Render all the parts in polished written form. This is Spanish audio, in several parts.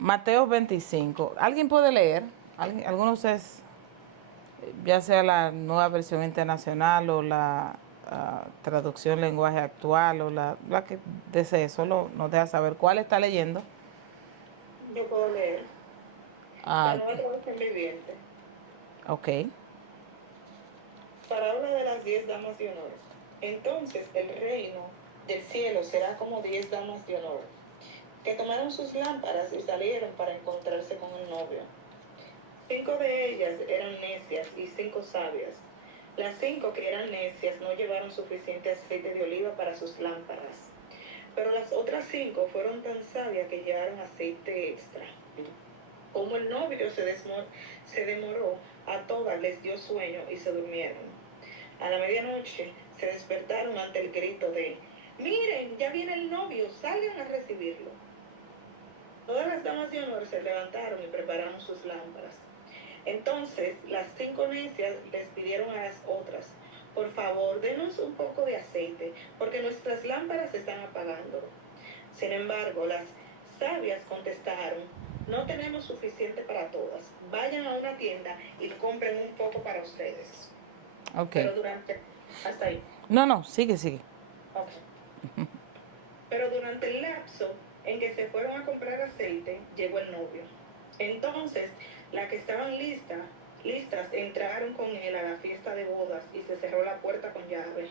Mateo 25. ¿Alguien puede leer? ¿Alguno de ustedes, ya sea la nueva versión internacional o la traducción lenguaje actual o la que desee, solo nos deja saber cuál está leyendo? Yo puedo leer. La Ah, nueva traducción viviente. ok. Parábola de las 10 damas de honor. Entonces el reino del cielo será como 10 damas de honor, que tomaron sus lámparas y salieron para encontrarse con el novio. 5 de ellas eran necias y 5 sabias. Las 5 que eran necias no llevaron suficiente aceite de oliva para sus lámparas, pero las otras 5 fueron tan sabias que llevaron aceite extra. Como el novio se demoró, a todas les dio sueño y se durmieron. A la medianoche se despertaron ante el grito de: «Miren, ya viene el novio, salgan a recibirlo». Todas las damas de honor se levantaron y prepararon sus lámparas. Entonces las 5 necias les pidieron a las otras: «Por favor, denos un poco de aceite, porque nuestras lámparas se están apagando». Sin embargo, las sabias contestaron: «No tenemos suficiente para todas. Vayan a una tienda y compren un poco para ustedes». Ok. Pero durante... Hasta ahí. No, no, sigue, sigue. Ok. Pero durante el lapso en que se fueron a comprar aceite, llegó el novio. Entonces, las que estaban listas entraron con él a la fiesta de bodas y se cerró la puerta con llave.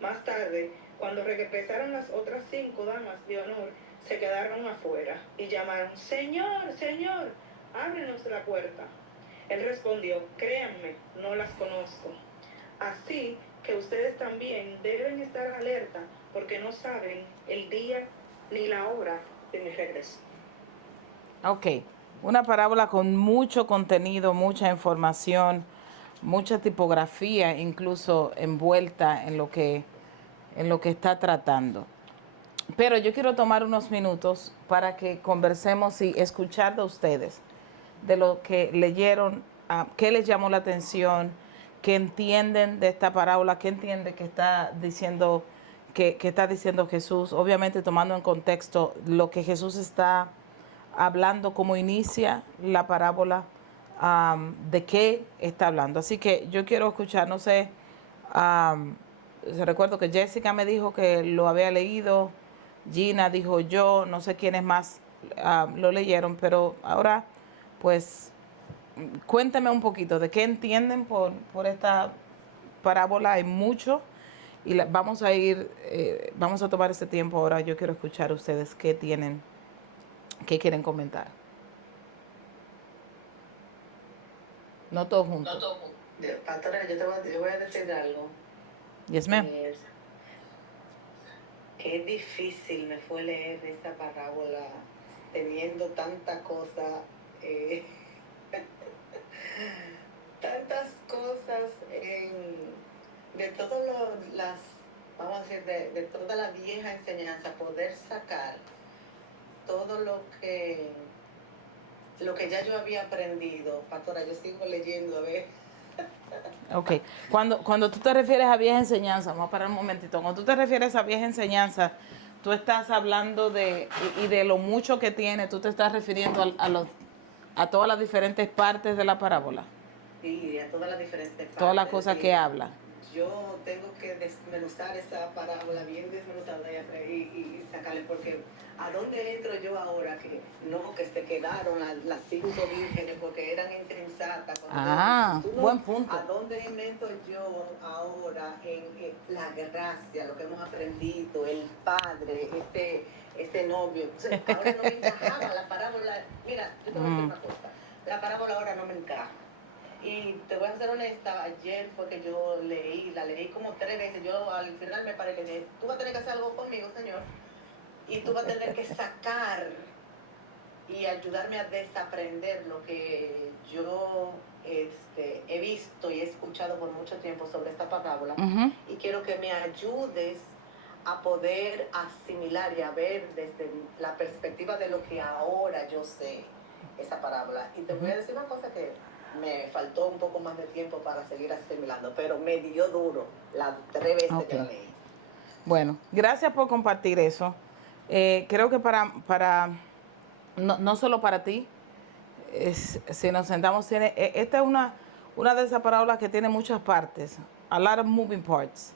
Más tarde, cuando regresaron las otras 5 damas de honor, se quedaron afuera y llamaron: «Señor, señor, ábrenos la puerta». Él respondió: «Créanme, no las conozco». Así que ustedes también deben estar alerta, porque no saben el día ni la hora de mi regreso. Ok. Una parábola con mucho contenido, mucha información, mucha tipografía, incluso envuelta en lo que está tratando. Pero yo quiero tomar unos minutos para que conversemos y escuchar de ustedes, de lo que leyeron, qué les llamó la atención, qué entienden de esta parábola, qué entiende que está diciendo, que está diciendo Jesús, obviamente tomando en contexto lo que Jesús está hablando, cómo inicia la parábola, de qué está hablando. Así que yo quiero escuchar, no sé, um, recuerdo que Jessica me dijo que lo había leído, Gina dijo yo, no sé quiénes más lo leyeron, pero ahora pues cuénteme un poquito de qué entienden por esta parábola. Hay mucho y vamos a ir, vamos a tomar este tiempo ahora. Yo quiero escuchar ustedes qué tienen, qué quieren comentar. No todos No juntos. todo mundo. Pastora, yo voy a decir algo. Yes, ma'am. Eh, Qué difícil me fue leer esta parábola teniendo tanta cosa, eh, tantas cosas de todas las, vamos a decir, de toda la vieja enseñanza, poder sacar todo lo que ya yo había aprendido. Pastora, yo sigo leyendo, a ver. Ok. Cuando tú te refieres a vieja enseñanza, vamos a parar un momentito. Cuando tú te refieres a vieja enseñanza, tú estás hablando y de lo mucho que tiene, tú te estás refiriendo a todas las diferentes partes de la parábola, Sí, a todas las diferentes todas las partes. Es cosas que decir, habla. yo tengo que desmenuzar esa parábola bien desmenuzada y sacarle, porque ¿a dónde entro yo ahora? Que no, que se quedaron las 5 vírgenes porque eran insensatas. Cuando Ah, tú no, buen punto. ¿a dónde meto yo ahora en la gracia, lo que hemos aprendido, el padre, este novio? Entonces, ahora no me encajaba la parábola. Mira, yo te voy a decir una cosa, la parábola ahora no me encaja. Y te voy a ser honesta, ayer fue que yo la leí como 3 veces. Yo al final me paré y le dije: «Tú vas a tener que hacer algo conmigo, Señor, y tú vas a tener que sacar y ayudarme a desaprender lo que yo he visto y he escuchado por mucho tiempo sobre esta parábola. Ujú. Y quiero que me ayudes a poder asimilar y a ver desde la perspectiva de lo que ahora yo sé esa parábola». Y te voy a decir una cosa, que me faltó un poco más de tiempo para seguir asimilando, pero me dio duro las 3 veces Ok. que la leí. Bueno, gracias por compartir eso. Creo que para no solo para ti, si nos sentamos, esta es una de esas parábolas que tiene muchas partes, a lot of moving parts.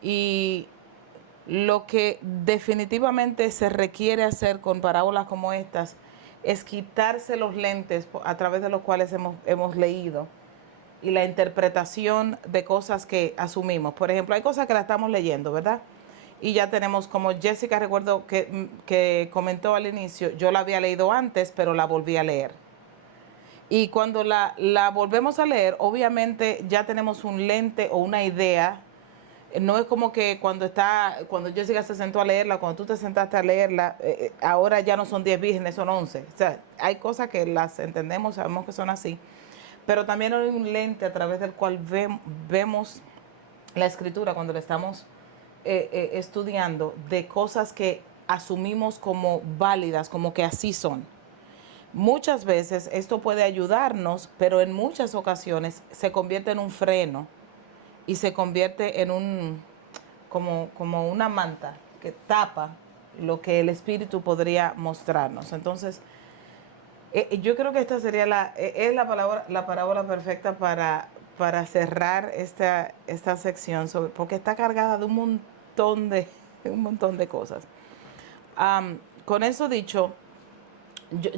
Y lo que definitivamente se requiere hacer con parábolas como estas es quitarse los lentes a través de los cuales hemos leído y la interpretación de cosas que asumimos. Por ejemplo, hay cosas que la estamos leyendo, ¿verdad? Y ya tenemos, como Jessica recuerdo que comentó al inicio, yo la había leído antes, pero la volví a leer. Y cuando la volvemos a leer, obviamente ya tenemos un lente o una idea. No es como que cuando Jessica se sentó a leerla, cuando tú te sentaste a leerla, ahora ya no son 10 vírgenes, son 11. O sea, hay cosas que las entendemos, sabemos que son así, pero también hay un lente a través del cual vemos la escritura cuando la estamos estudiando, de cosas que asumimos como válidas, como que así son. Muchas veces esto puede ayudarnos, pero en muchas ocasiones se convierte en un freno y se convierte en como una manta que tapa lo que el espíritu podría mostrarnos. Entonces, yo creo que esta sería es la parábola perfecta para cerrar esta sección, porque está cargada de un montón de cosas. Con eso dicho,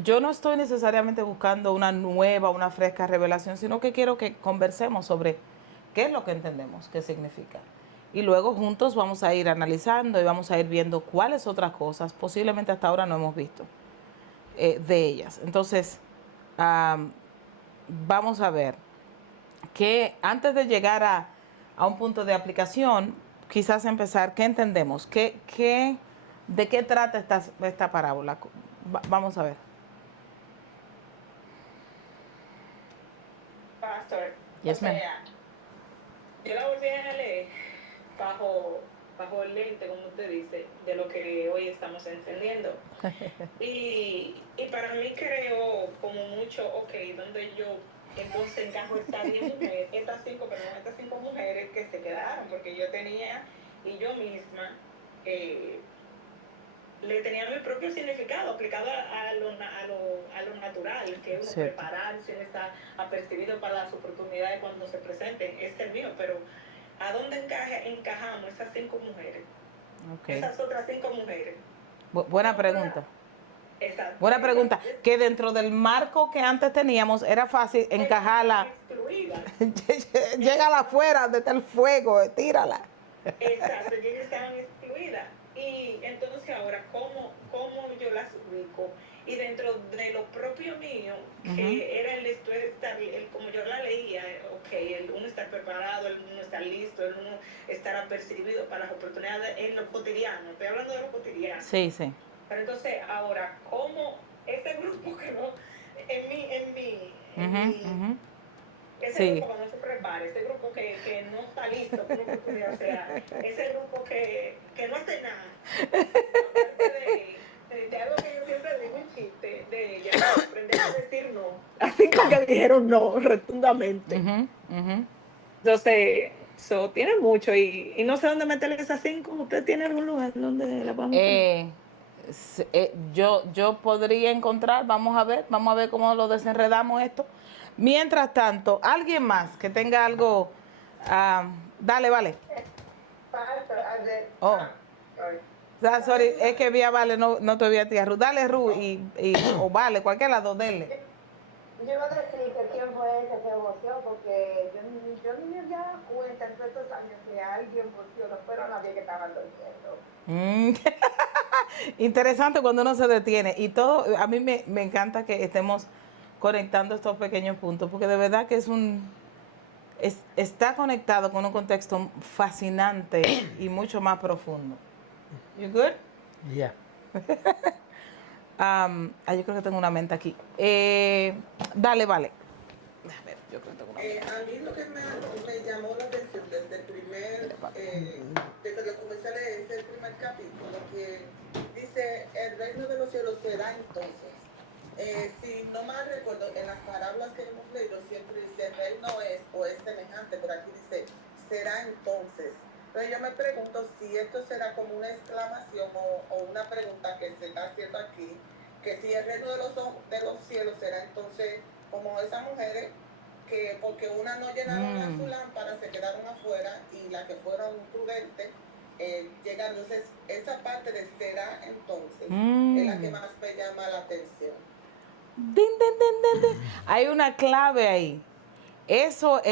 yo no estoy necesariamente buscando una nueva, una fresca revelación, sino que quiero que conversemos sobre qué es lo que entendemos, qué significa. Y luego juntos vamos a ir analizando y vamos a ir viendo cuáles otras cosas posiblemente hasta ahora no hemos visto de ellas. Entonces, vamos a ver que antes de llegar a un punto de aplicación, quizás empezar, ¿qué entendemos? ¿De qué trata esta parábola? Vamos a ver. Pastor, Yes, o ma'am. sea, yo la volví a leer bajo, bajo el lente, como usted dice, de lo que hoy estamos entendiendo. Y para mí creo como mucho, ok, donde yo entonces encajo estas 10 mujeres, estas cinco mujeres que se quedaron, porque yo tenía, y yo misma, le tenía mi propio significado aplicado a lo natural, que es Cierto. prepararse, uno está apercibido para las oportunidades cuando se presenten, es el mío, pero ¿a dónde encajamos esas 5 mujeres? Okay. Esas otras 5 mujeres. Buena pregunta. Exacto. Buena pregunta. Que dentro del marco que antes teníamos era fácil encajarla. Llega afuera, donde está el fuego, tírala. Exacto, ellas estaban excluidas. Y entonces ahora, ¿cómo yo las ubico? Y dentro de lo propio mío, que era como yo la leía, ok, el uno estar preparado, el uno estar listo, el uno estar apercibido para las oportunidades en lo cotidiano. Estoy hablando de lo cotidiano. Sí, sí. Pero entonces ahora, ¿cómo ese grupo que no, en mi ese grupo que no se prepara, ese grupo que no está listo para una oportunidad, o sea, ese grupo que no hace nada, aparte de algo que yo siempre digo un chiste de ella, aprender a decir no. Así como que dijeron no, rotundamente. Entonces, eso tiene mucho y no sé dónde meterle esas 5. ¿Usted tiene algún lugar donde la podemos poner? Yo podría encontrar, vamos a ver cómo lo desenredamos esto. Mientras tanto, alguien más que tenga algo, dale, vale. Oh, sorry, es que vi a Vale, no te vi a ti, a Ruth. Dale, Ruth, o Vale, cualquiera de las dos, denle. Yo iba a decir que quién fue ese que voció, porque yo ni me había dado cuenta en todos estos años que alguien voció, no fueron nadie que estaban durmiendo. Interesante cuando uno se detiene. Y todo, a mí me encanta que estemos conectando estos pequeños puntos, porque de verdad que está conectado con un contexto fascinante y mucho más profundo. You good? Yeah. Yo creo que tengo una mente aquí. Dale, vale. A ver, yo creo que tengo una mente. A mí lo que me llamó la atención desde que comencé a leer es el primer capítulo, que dice, el reino de los cielos será entonces. Si no mal recuerdo, en las parábolas que hemos leído siempre dice, el reino es o es semejante, pero aquí dice, será entonces. Entonces yo me pregunto si esto será como una exclamación o una pregunta que se está haciendo aquí, que si el reino de los cielos será entonces como esas mujeres que porque una no llenaron su lámpara se quedaron afuera y las que fueron prudentes llegan. Entonces esa parte de será entonces es la que más me llama la atención. Din, din, din, din, din. Hay una clave ahí. Eso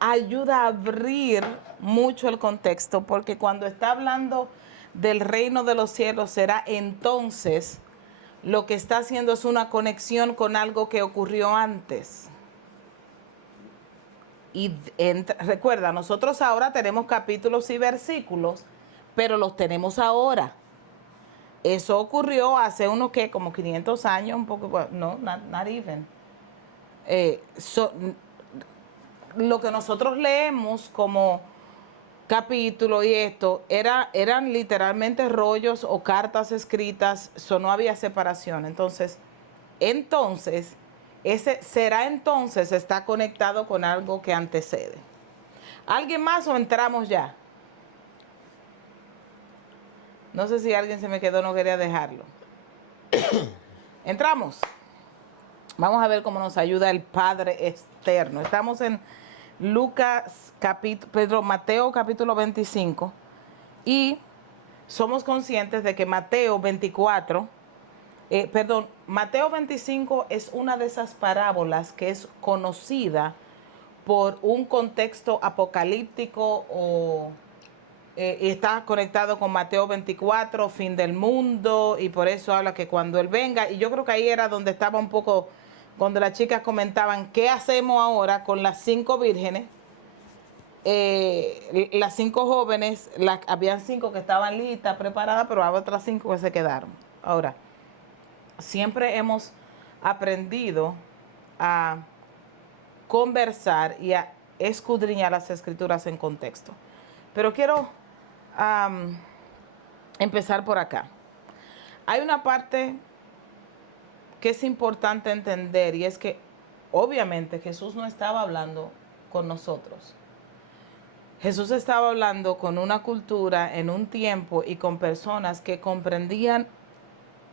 ayuda a abrir mucho el contexto, porque cuando está hablando del reino de los cielos será entonces, lo que está haciendo es una conexión con algo que ocurrió antes. Y recuerda, nosotros ahora tenemos capítulos y versículos, pero los tenemos ahora. Eso ocurrió hace unos, ¿qué? Como 500 años, un poco, no, not even. Lo que nosotros leemos como capítulo y esto, eran literalmente rollos o cartas escritas, no había separación. Entonces, ese será entonces está conectado con algo que antecede. ¿Alguien más o entramos ya? No sé si alguien se me quedó, no quería dejarlo. Entramos. Vamos a ver cómo nos ayuda el Padre externo. Estamos en Mateo capítulo 25 y somos conscientes de que Mateo 25 es una de esas parábolas que es conocida por un contexto apocalíptico y está conectado con Mateo 24, fin del mundo, y por eso habla que cuando Él venga, y yo creo que ahí era donde estaba un poco, cuando las chicas comentaban, ¿qué hacemos ahora con las 5 vírgenes? Las 5 jóvenes, habían 5 que estaban listas, preparadas, pero había otras 5 que se quedaron. Ahora, siempre hemos aprendido a conversar y a escudriñar las escrituras en contexto. Pero quiero empezar por acá. Hay una parte que es importante entender y es que obviamente Jesús no estaba hablando con nosotros. Jesús estaba hablando con una cultura en un tiempo y con personas que comprendían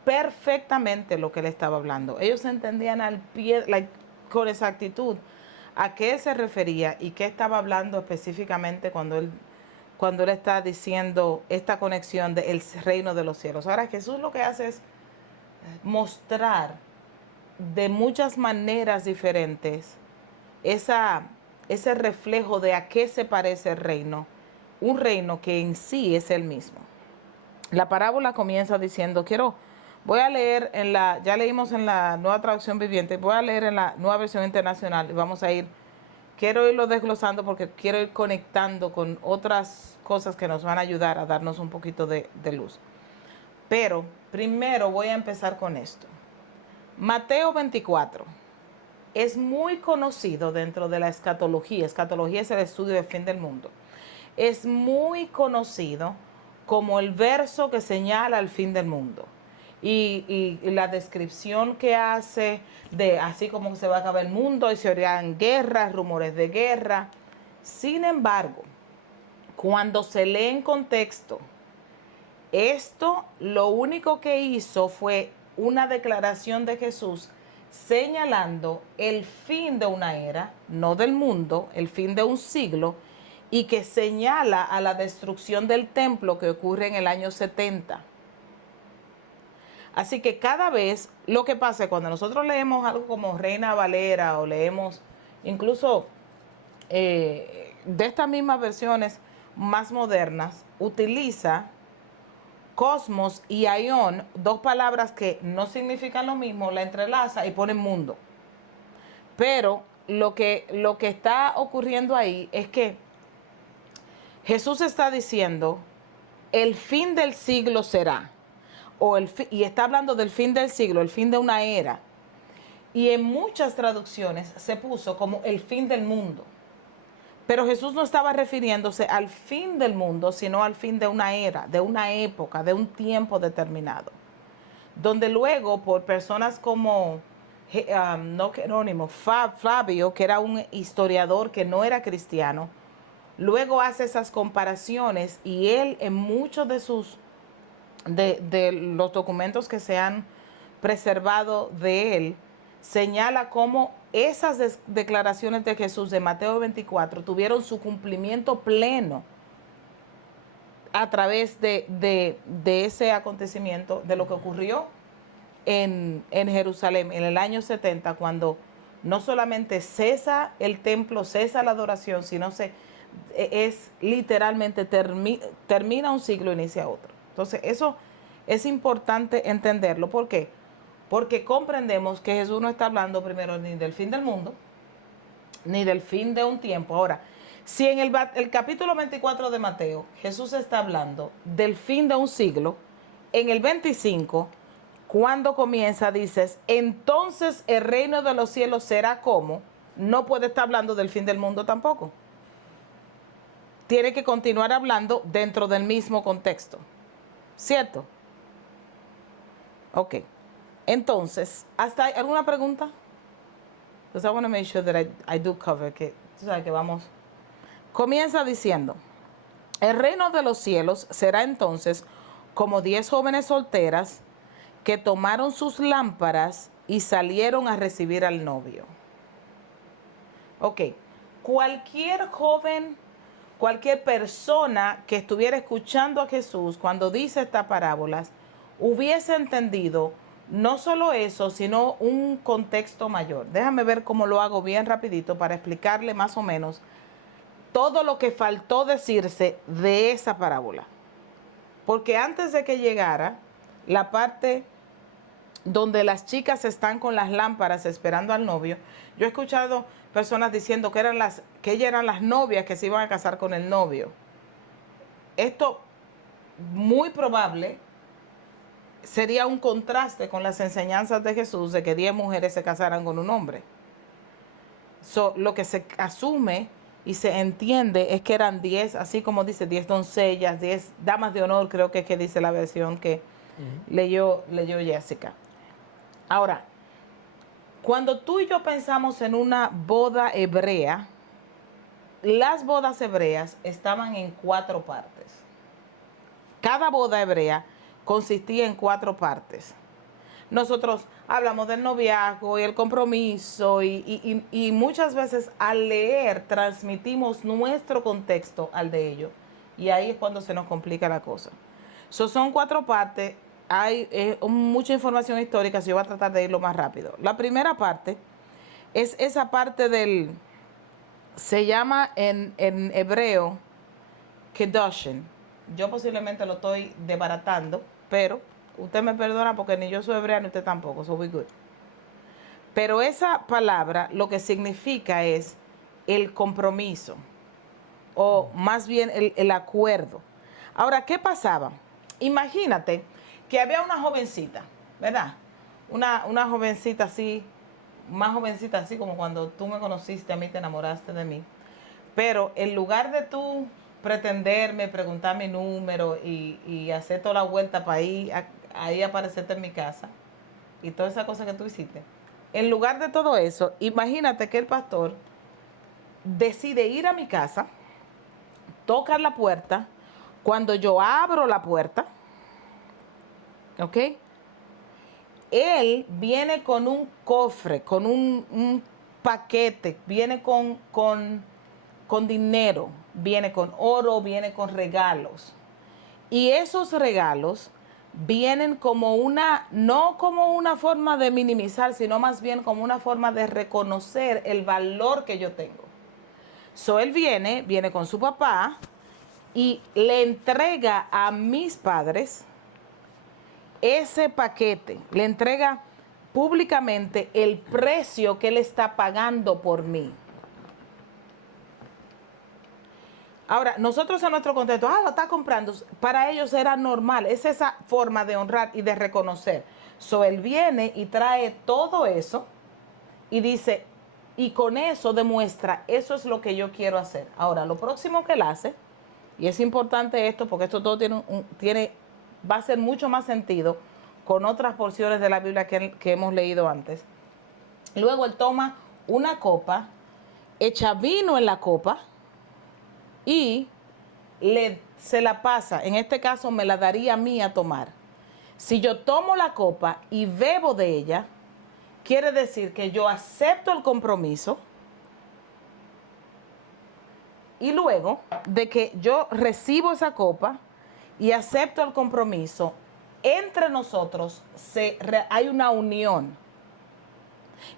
perfectamente lo que él estaba hablando. Ellos entendían al pie, con exactitud a qué se refería y qué estaba hablando específicamente cuando él está diciendo esta conexión del reino de los cielos. Ahora Jesús lo que hace es mostrar de muchas maneras diferentes ese reflejo de a qué se parece el reino, un reino que en sí es el mismo. La parábola comienza diciendo, voy a leer ya leímos en la Nueva Traducción Viviente, voy a leer en la Nueva Versión Internacional y vamos a quiero irlo desglosando porque quiero ir conectando con otras cosas que nos van a ayudar a darnos un poquito de luz. Pero primero voy a empezar con esto. Mateo 24 es muy conocido dentro de la escatología. Escatología es el estudio del fin del mundo. Es muy conocido como el verso que señala el fin del mundo. Y la descripción que hace de así como se va a acabar el mundo y se oirán guerras, rumores de guerra. Sin embargo, cuando se lee en contexto, esto lo único que hizo fue una declaración de Jesús señalando el fin de una era, no del mundo, el fin de un siglo, y que señala a la destrucción del templo que ocurre en el año 70. Así que cada vez lo que pasa cuando nosotros leemos algo como Reina Valera o leemos incluso de estas mismas versiones más modernas, utiliza cosmos y aión, 2 palabras que no significan lo mismo, la entrelaza y pone mundo. Pero lo que está ocurriendo ahí es que Jesús está diciendo, el fin del siglo será. Y está hablando del fin del siglo, el fin de una era. Y en muchas traducciones se puso como el fin del mundo. Pero Jesús no estaba refiriéndose al fin del mundo, sino al fin de una era, de una época, de un tiempo determinado. Donde luego, por personas como Flavio, que era un historiador que no era cristiano, luego hace esas comparaciones y él en muchos de los documentos que se han preservado de él, señala cómo esas declaraciones de Jesús de Mateo 24 tuvieron su cumplimiento pleno a través de ese acontecimiento, de lo que ocurrió en Jerusalén en el año 70, cuando no solamente cesa el templo, cesa la adoración, sino es literalmente termina un siglo, inicia otro. Entonces eso es importante entenderlo. ¿Por qué? Porque comprendemos que Jesús no está hablando primero ni del fin del mundo, ni del fin de un tiempo. Ahora, si en el capítulo 24 de Mateo Jesús está hablando del fin de un siglo, en el 25, cuando comienza, dices, entonces el reino de los cielos será como, no puede estar hablando del fin del mundo tampoco. Tiene que continuar hablando dentro del mismo contexto. ¿Cierto? Ok. Entonces, ¿hasta hay alguna pregunta? Because I want to make sure that I do cover, que tú sabes que vamos. Comienza diciendo, el reino de los cielos será entonces como 10 jóvenes solteras que tomaron sus lámparas y salieron a recibir al novio. Ok, cualquier joven, cualquier persona que estuviera escuchando a Jesús cuando dice estas parábolas, hubiese entendido no solo eso, sino un contexto mayor. Déjame ver cómo lo hago bien rapidito para explicarle más o menos todo lo que faltó decirse de esa parábola. Porque antes de que llegara la parte donde las chicas están con las lámparas esperando al novio, yo he escuchado personas diciendo que ellas eran las novias que se iban a casar con el novio. Esto muy probable sería un contraste con las enseñanzas de Jesús de que 10 mujeres se casaran con un hombre. Lo que se asume y se entiende es que eran 10, así como dice, 10 doncellas, 10 damas de honor, creo que es que dice la versión que leyó Jessica. Ahora, cuando tú y yo pensamos en una boda hebrea, las bodas hebreas estaban en 4 partes. Cada boda hebrea consistía en 4 partes. Nosotros hablamos del noviazgo y el compromiso y muchas veces al leer transmitimos nuestro contexto al de ellos. Y ahí es cuando se nos complica la cosa. Son 4 partes. Hay mucha información histórica, so yo voy a tratar de irlo más rápido. La primera parte es esa parte se llama en hebreo Kedushin. Yo posiblemente lo estoy desbaratando, pero usted me perdona porque ni yo soy hebrea ni usted tampoco, so we good. Pero esa palabra lo que significa es el compromiso, o más bien el acuerdo. Ahora, ¿qué pasaba? Imagínate que había una jovencita, ¿verdad? Una jovencita así, más jovencita así como cuando tú me conociste, a mí te enamoraste de mí. Pero en lugar de tú pretenderme, preguntar mi número y hacer toda la vuelta para ahí aparecerte en mi casa y toda esa cosa que tú hiciste, en lugar de todo eso, imagínate que el pastor decide ir a mi casa, tocar la puerta. Cuando yo abro la puerta, ¿ok? Él viene con un cofre, con un paquete, viene con dinero, viene con oro, viene con regalos. Y esos regalos vienen como no como una forma de minimizar, sino más bien como una forma de reconocer el valor que yo tengo. Él viene con su papá y le entrega a mis padres ese paquete, le entrega públicamente el precio que él está pagando por mí. Ahora, nosotros en nuestro contexto, lo está comprando, para ellos era normal, es esa forma de honrar y de reconocer. Él viene y trae todo eso y dice, y con eso demuestra, eso es lo que yo quiero hacer. Ahora, lo próximo que él hace, y es importante esto porque esto todo va a ser mucho más sentido con otras porciones de la Biblia que hemos leído antes. Luego él toma una copa, echa vino en la copa y se la pasa. En este caso me la daría a mí a tomar. Si yo tomo la copa y bebo de ella, quiere decir que yo acepto el compromiso y luego de que yo recibo esa copa y acepto el compromiso, entre nosotros hay una unión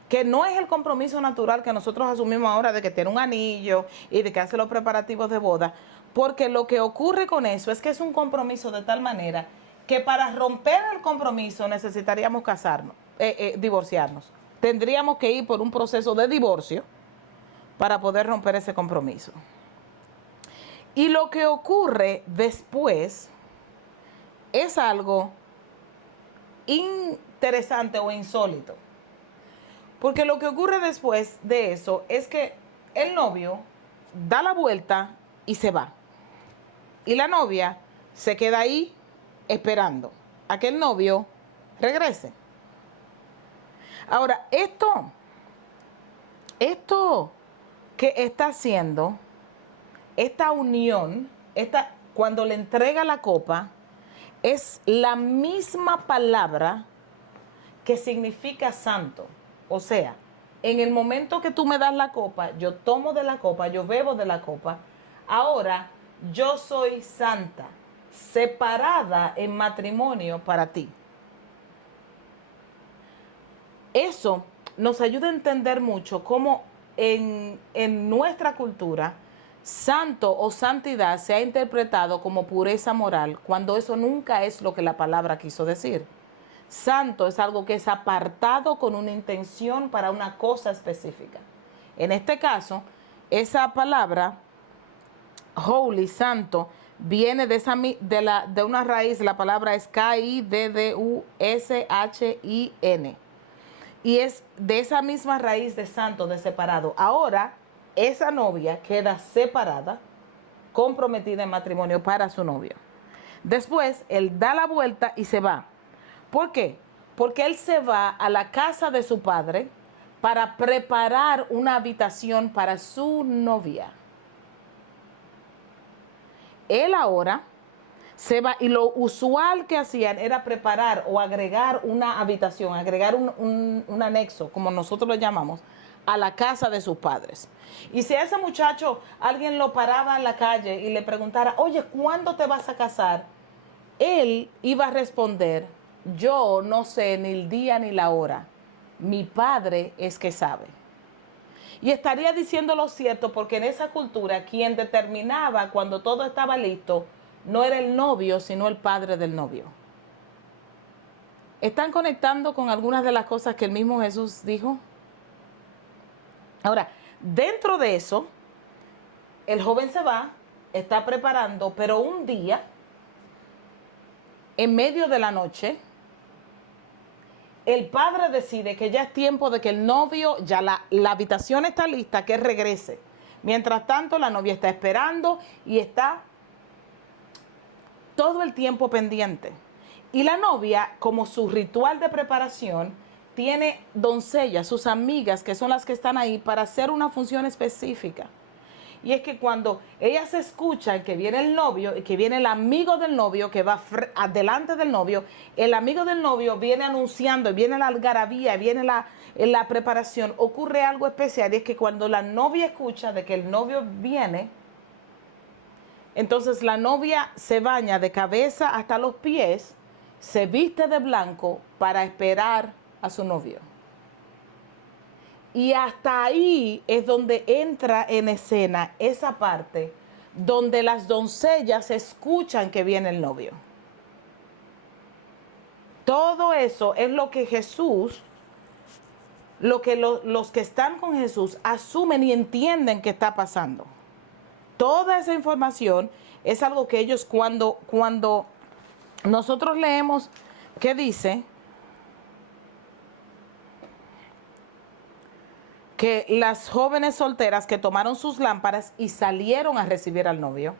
que no es el compromiso natural que nosotros asumimos ahora de que tiene un anillo y de que hace los preparativos de boda, porque lo que ocurre con eso es que es un compromiso de tal manera que para romper el compromiso necesitaríamos divorciarnos. Tendríamos que ir por un proceso de divorcio para poder romper ese compromiso. Y lo que ocurre después es algo interesante o insólito. Porque lo que ocurre después de eso es que el novio da la vuelta y se va. Y la novia se queda ahí esperando a que el novio regrese. Ahora, esto que está haciendo, esta unión, cuando le entrega la copa, es la misma palabra que significa santo. O sea, en el momento que tú me das la copa, yo tomo de la copa, yo bebo de la copa. Ahora yo soy santa, separada en matrimonio para ti. Eso nos ayuda a entender mucho cómo en nuestra cultura santo o santidad se ha interpretado como pureza moral, cuando eso nunca es lo que la palabra quiso decir. Santo es algo que es apartado con una intención para una cosa específica. En este caso, esa palabra, holy, santo, viene de una raíz, la palabra es K-I-D-D-U-S-H-I-N. Y es de esa misma raíz de santo, de separado. Ahora, esa novia queda separada, comprometida en matrimonio para su novio. Después, él da la vuelta y se va. ¿Por qué? Porque él se va a la casa de su padre para preparar una habitación para su novia. Él ahora se va, y lo usual que hacían era preparar o agregar una habitación, agregar un anexo, como nosotros lo llamamos, a la casa de sus padres. Y si a ese muchacho alguien lo paraba en la calle y le preguntara, oye, ¿cuándo te vas a casar? Él iba a responder, yo no sé ni el día ni la hora, mi padre es que sabe. Y estaría diciendo lo cierto, porque en esa cultura quien determinaba cuando todo estaba listo no era el novio, sino el padre del novio. ¿Están conectando con algunas de las cosas que el mismo Jesús dijo? Ahora, dentro de eso, el joven se va, está preparando, pero un día, en medio de la noche, el padre decide que ya es tiempo de que el novio, ya la habitación está lista, que regrese. Mientras tanto, la novia está esperando y está todo el tiempo pendiente. Y la novia, como su ritual de preparación, tiene doncellas, sus amigas, que son las que están ahí para hacer una función específica. Y es que cuando ellas escuchan que viene el novio y que viene el amigo del novio que va adelante del novio, el amigo del novio viene anunciando, viene la algarabía, viene la preparación, ocurre algo especial, y es que cuando la novia escucha de que el novio viene, entonces la novia se baña de cabeza hasta los pies, se viste de blanco para esperar a su novio. Y hasta ahí es donde entra en escena esa parte donde las doncellas escuchan que viene el novio. Todo eso es lo que Jesús, lo que los que están con Jesús asumen y entienden que está pasando. Toda esa información es algo que ellos cuando nosotros leemos que dice que las jóvenes solteras que tomaron sus lámparas y salieron a recibir al novio,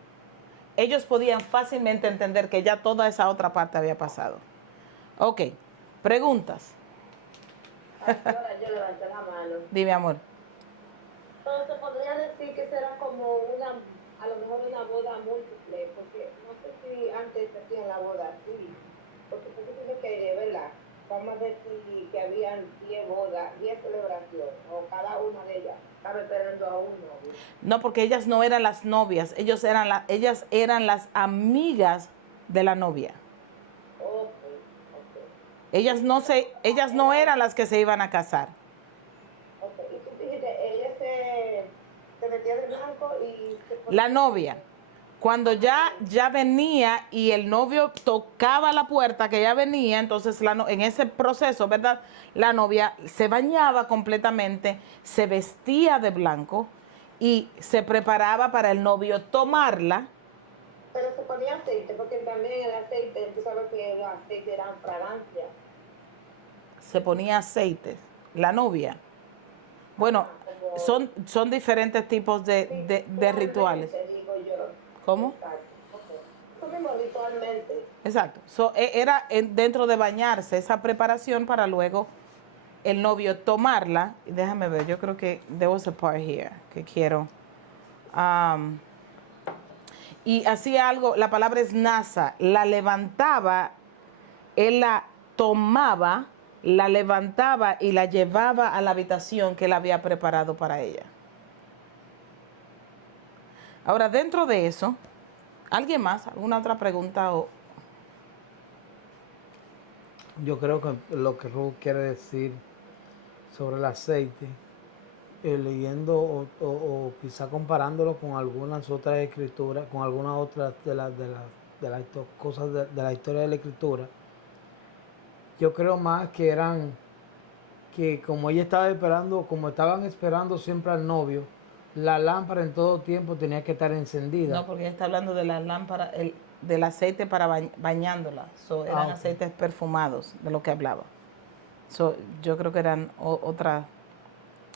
ellos podían fácilmente entender que ya toda esa otra parte había pasado. Ok, preguntas. Pastora, yo levanté la mano. Dime, amor. Entonces podría decir que será como a lo mejor una boda múltiple, porque no sé si antes se hacía la boda así. porque tú dices que, ¿verdad? Vamos a decir que habían 10 bodas, 10 celebraciones, o cada una de ellas estaba esperando a un novio. No, porque ellas no eran las novias, ellas eran las amigas de la novia. Ok. Ellas no eran las que se iban a casar. Ok, y tú dijiste, ella se vestía de blanco y se ponía... La novia, cuando ya venía y el novio tocaba la puerta que ya venía, entonces en ese proceso, ¿verdad? La novia se bañaba completamente, se vestía de blanco y se preparaba para el novio tomarla. Pero se ponía aceite, porque también el aceite, tú sabes que los aceites eran fragancia. Se ponía aceite, la novia. Bueno, Ajá, como... son diferentes tipos de rituales. Ritualmente, digo yo. ¿Cómo? Exacto, ok. Eso mismo, ritualmente. Exacto. Era dentro de bañarse esa preparación para luego el novio tomarla. Déjame ver, yo creo que there was a part here que quiero. Um, y hacía algo, la palabra es nasa, la levantaba, él la tomaba, la levantaba y la llevaba a la habitación que él había preparado para ella. Ahora, dentro de eso, ¿alguien más? ¿Alguna otra pregunta? Yo creo que lo que Ruth quiere decir sobre el aceite, leyendo o quizá comparándolo con algunas otras escrituras, con algunas otras de las cosas de la historia de la escritura, yo creo más que eran, que como ella estaba esperando, como estaban esperando siempre al novio, la lámpara en todo tiempo tenía que estar encendida. No, porque ella está hablando de la lámpara, del aceite para bañándola. Eran ok. aceites perfumados, de lo que hablaba. Yo creo que eran otras.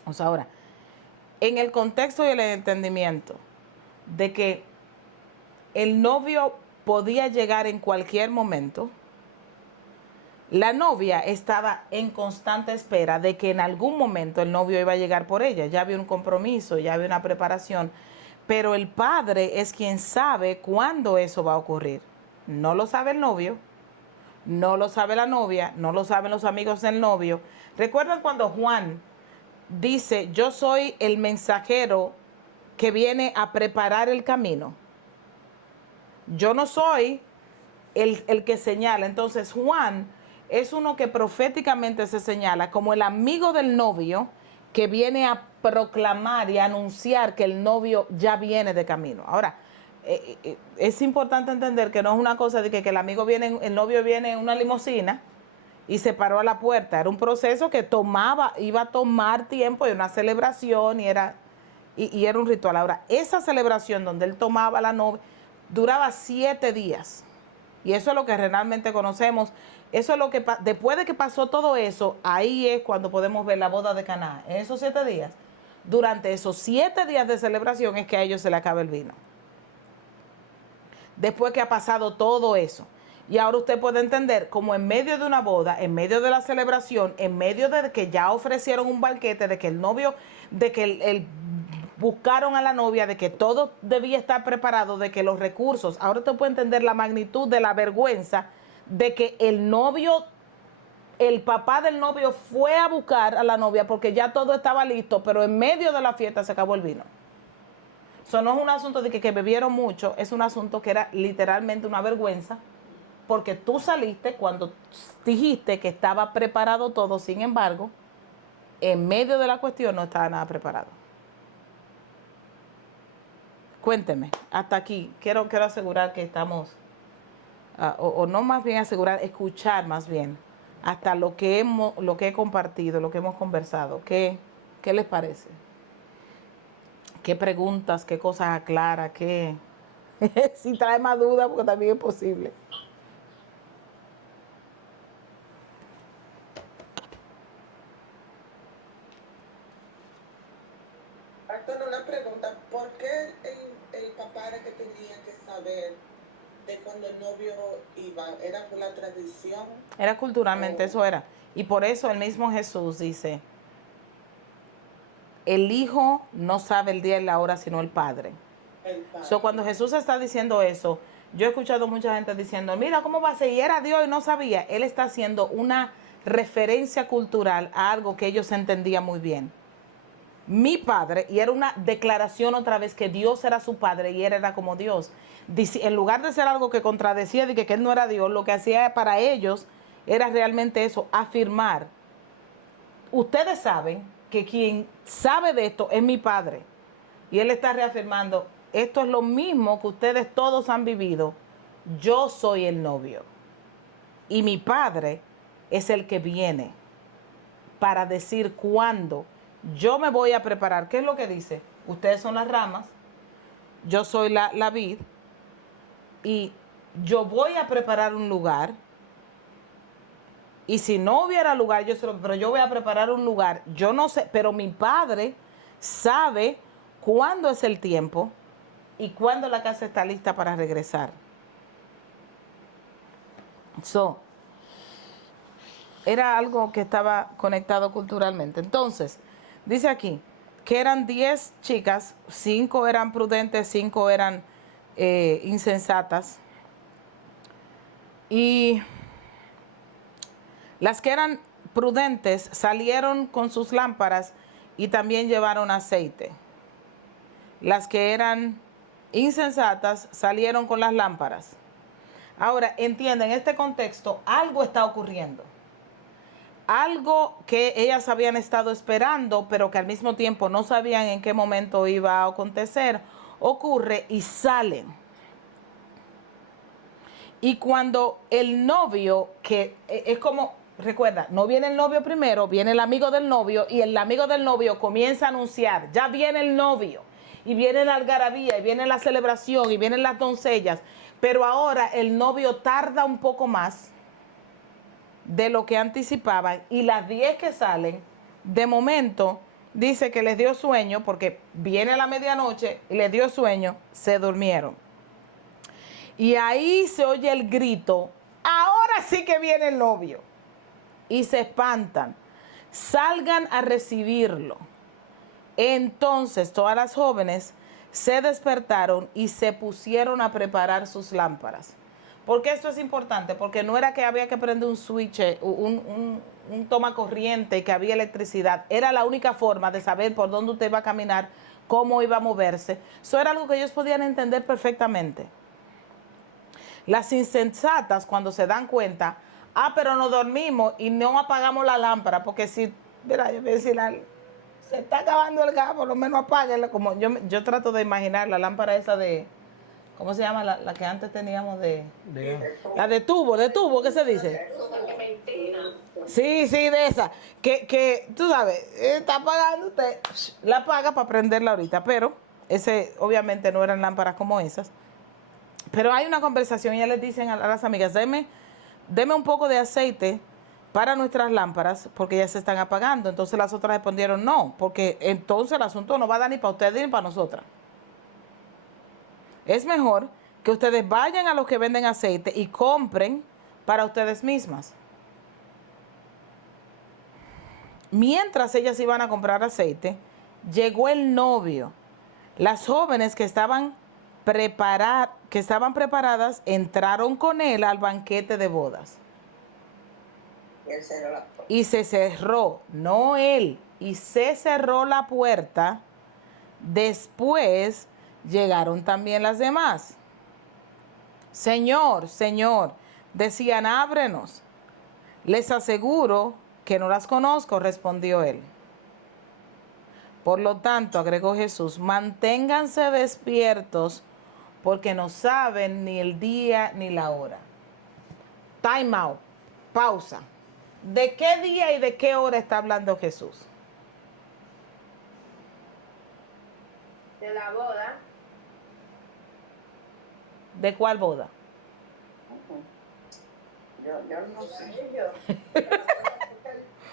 O sea, ahora, en el contexto y el entendimiento de que el novio podía llegar en cualquier momento, la novia estaba en constante espera de que en algún momento el novio iba a llegar por ella. Ya había un compromiso, ya había una preparación, pero el padre es quien sabe cuándo eso va a ocurrir. No lo sabe el novio, no lo sabe la novia, no lo saben los amigos del novio. ¿Recuerdan cuando Juan dice, yo soy el mensajero que viene a preparar el camino? Yo no soy el que señala. Entonces Juan es uno que proféticamente se señala como el amigo del novio que viene a proclamar y a anunciar que el novio ya viene de camino. Ahora, es importante entender que no es una cosa de que el amigo viene, el novio viene en una limusina y se paró a la puerta. Era un proceso que iba a tomar tiempo y una celebración y era un ritual. Ahora, esa celebración donde él tomaba a la novia duraba 7 días. Y eso es lo que realmente conocemos. Eso es lo que, después de que pasó todo eso, ahí es cuando podemos ver la boda de Caná. En esos 7 días, durante esos 7 días de celebración es que a ellos se le acaba el vino. Después que ha pasado todo eso. Y ahora usted puede entender como en medio de una boda, en medio de la celebración, en medio de que ya ofrecieron un banquete, de que el novio, de que el buscaron a la novia, de que todo debía estar preparado, de que los recursos, ahora usted puede entender la magnitud de la vergüenza de que el novio, el papá del novio fue a buscar a la novia porque ya todo estaba listo, pero en medio de la fiesta se acabó el vino. Eso no es un asunto de que bebieron mucho, es un asunto que era literalmente una vergüenza, porque tú saliste cuando dijiste que estaba preparado todo, sin embargo, en medio de la cuestión no estaba nada preparado. Cuénteme, hasta aquí, quiero asegurar que estamos, o no más bien asegurar, escuchar más bien, hasta lo que he compartido, lo que hemos conversado. ¿Qué les parece? ¿Qué preguntas, qué cosas aclara, qué si trae más dudas, porque también es posible? Pastor, una pregunta, ¿por qué el papá era que tenía que saber de cuando el novio iba? ¿Era por la tradición? Era culturalmente, eso era. Y por eso el mismo Jesús dice, el Hijo no sabe el día y la hora, sino el Padre. El padre. So, cuando Jesús está diciendo eso, Yo he escuchado mucha gente diciendo, mira cómo va a ser, y era Dios y no sabía. Él está haciendo una referencia cultural a algo que ellos entendían muy bien. Mi padre, y era una declaración otra vez que Dios era su padre y él era como Dios. En lugar de ser algo que contradecía de que él no era Dios, lo que hacía para ellos era realmente eso, afirmar. Ustedes saben que quien sabe de esto es mi padre. Y él está reafirmando, esto es lo mismo que ustedes todos han vivido. Yo soy el novio. Y mi padre es el que viene para decir cuándo yo me voy a preparar. ¿Qué es lo que dice? Ustedes son las ramas, yo soy la vid, y yo voy a preparar un lugar. Y si no hubiera lugar, pero yo voy a preparar un lugar. Yo no sé, pero mi padre sabe cuándo es el tiempo y cuándo la casa está lista para regresar. Era algo que estaba conectado culturalmente. Entonces, dice aquí que eran 10 chicas, 5 eran prudentes, 5 eran insensatas. Y las que eran prudentes salieron con sus lámparas y también llevaron aceite. Las que eran insensatas salieron con las lámparas. Ahora, entienden, en este contexto algo está ocurriendo. Algo que ellas habían estado esperando, pero que al mismo tiempo no sabían en qué momento iba a acontecer, ocurre y salen. Y cuando el novio, que es como, recuerda, no viene el novio primero, viene el amigo del novio, y el amigo del novio comienza a anunciar, ya viene el novio, y viene la algarabía, y viene la celebración, y vienen las doncellas, pero ahora el novio tarda un poco más de lo que anticipaban, y las 10 que salen, de momento, dice que les dio sueño, porque viene la medianoche, y les dio sueño, se durmieron. Y ahí se oye el grito, ahora sí que viene el novio. Y se espantan, salgan a recibirlo. Entonces todas las jóvenes se despertaron y se pusieron a preparar sus lámparas. ¿Por qué esto es importante? Porque no era que había que prender un switch, un toma corriente y que había electricidad. Era la única forma de saber por dónde usted iba a caminar, cómo iba a moverse. Eso era algo que ellos podían entender perfectamente. Las insensatas, cuando se dan cuenta, pero nos dormimos y no apagamos la lámpara, porque si, mira, yo voy a decir algo, se está acabando el gas, por lo menos apáguenla. Como yo trato de imaginar la lámpara esa de, ¿cómo se llama? La que antes teníamos la de tubo, ¿qué se dice? Sí, de esa, que tú sabes, está apagando, usted la apaga para prenderla ahorita, pero ese obviamente no eran lámparas como esas. Pero hay una conversación y ya les dicen a las amigas, deme un poco de aceite para nuestras lámparas porque ya se están apagando. Entonces las otras respondieron no, porque entonces el asunto no va a dar ni para ustedes ni para nosotras. Es mejor que ustedes vayan a los que venden aceite y compren para ustedes mismas. Mientras ellas iban a comprar aceite, llegó el novio. Las jóvenes que estaban preparadas entraron con él al banquete de bodas. Y se cerró, no él, y se cerró la puerta. Después llegaron también las demás. Señor, decían, ábrenos. Les aseguro que no las conozco, respondió él. Por lo tanto, agregó Jesús, manténganse despiertos porque no saben ni el día ni la hora. Time out, pausa. ¿De qué día y de qué hora está hablando Jesús? De la boda. ¿De cuál boda? Yo no sé.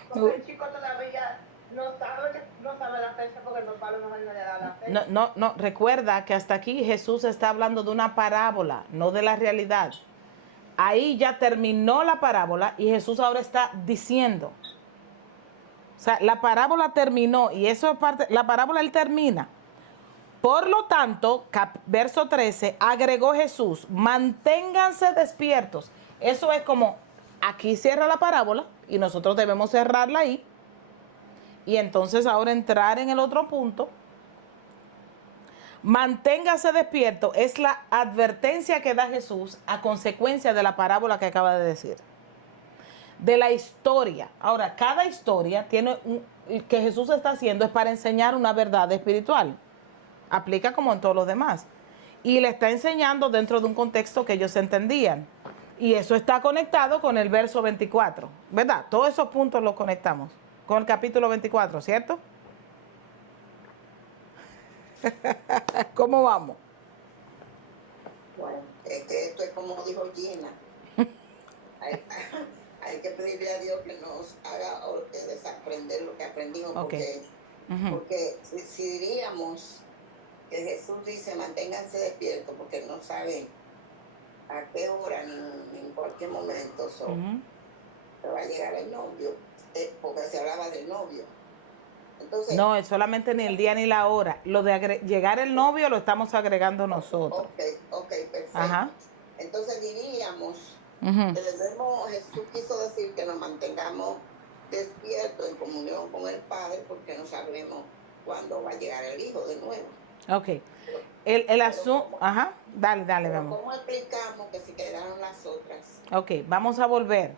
Porque el chico todavía no sabe la fecha porque los palos no le da la fecha. No, recuerda que hasta aquí Jesús está hablando de una parábola, no de la realidad. Ahí ya terminó la parábola y Jesús ahora está diciendo. O sea, la parábola terminó y eso es parte, la parábola él termina Por lo tanto, verso 13, agregó Jesús, manténganse despiertos. Eso es como, aquí cierra la parábola y nosotros debemos cerrarla ahí. Y entonces ahora entrar en el otro punto. Manténgase despierto es la advertencia que da Jesús a consecuencia de la parábola que acaba de decir. De la historia. Ahora, cada historia tiene que Jesús está haciendo es para enseñar una verdad espiritual. Aplica como en todos los demás. Y le está enseñando dentro de un contexto que ellos entendían. Y eso está conectado con el verso 24, ¿verdad? Todos esos puntos los conectamos con el capítulo 24, ¿cierto? ¿Cómo vamos? Bueno, es que esto es como dijo Gina. Hay, hay que pedirle a Dios que nos haga desaprender lo que aprendimos, Okay. porque si diríamos que Jesús dice manténganse despiertos porque no saben a qué hora ni en cualquier momento va a llegar el novio, porque se hablaba del novio. Entonces, no, es solamente ni el día ni la hora. Lo de llegar el novio lo estamos agregando nosotros. Ok, perfecto. Ajá. Entonces diríamos que debemos, Jesús quiso decir que nos mantengamos despiertos en comunión con el Padre porque no sabemos cuándo va a llegar el Hijo de nuevo. Ok. El asunto... Ajá, dale, vamos. ¿Cómo explicamos que se quedaron las otras? Ok, vamos a volver.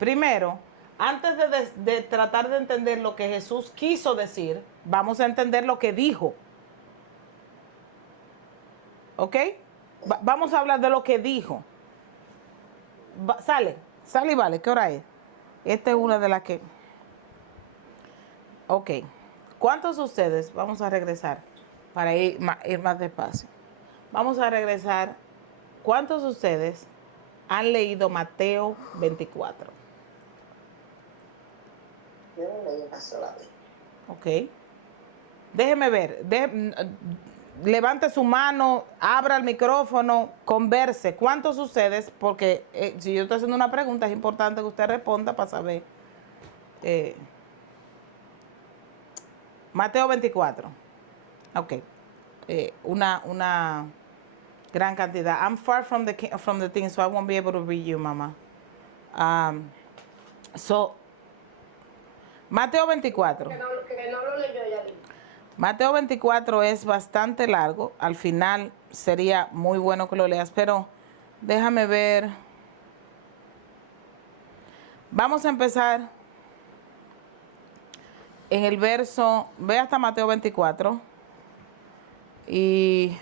Primero, antes de tratar de entender lo que Jesús quiso decir, vamos a entender lo que dijo. ¿Ok? Vamos a hablar de lo que dijo. Sale y vale, ¿qué hora es? Esta es una de las que... Ok. ¿Cuántos de ustedes, vamos a regresar para ir más despacio? Vamos a regresar. ¿Cuántos de ustedes han leído Mateo 24? Yo no leí una sola vez. Ok. Déjeme ver. Levante su mano, abra el micrófono, converse. ¿Cuántos de ustedes? Porque si yo estoy haciendo una pregunta, es importante que usted responda para saber. Mateo 24. Ok. Una gran cantidad. I'm far from the thing, so I won't be able to read you, mama. Mateo 24. Que no lo leyó ya. Mateo 24 es bastante largo. Al final sería muy bueno que lo leas, pero déjame ver. Vamos a empezar en el verso, ve hasta Mateo 24 y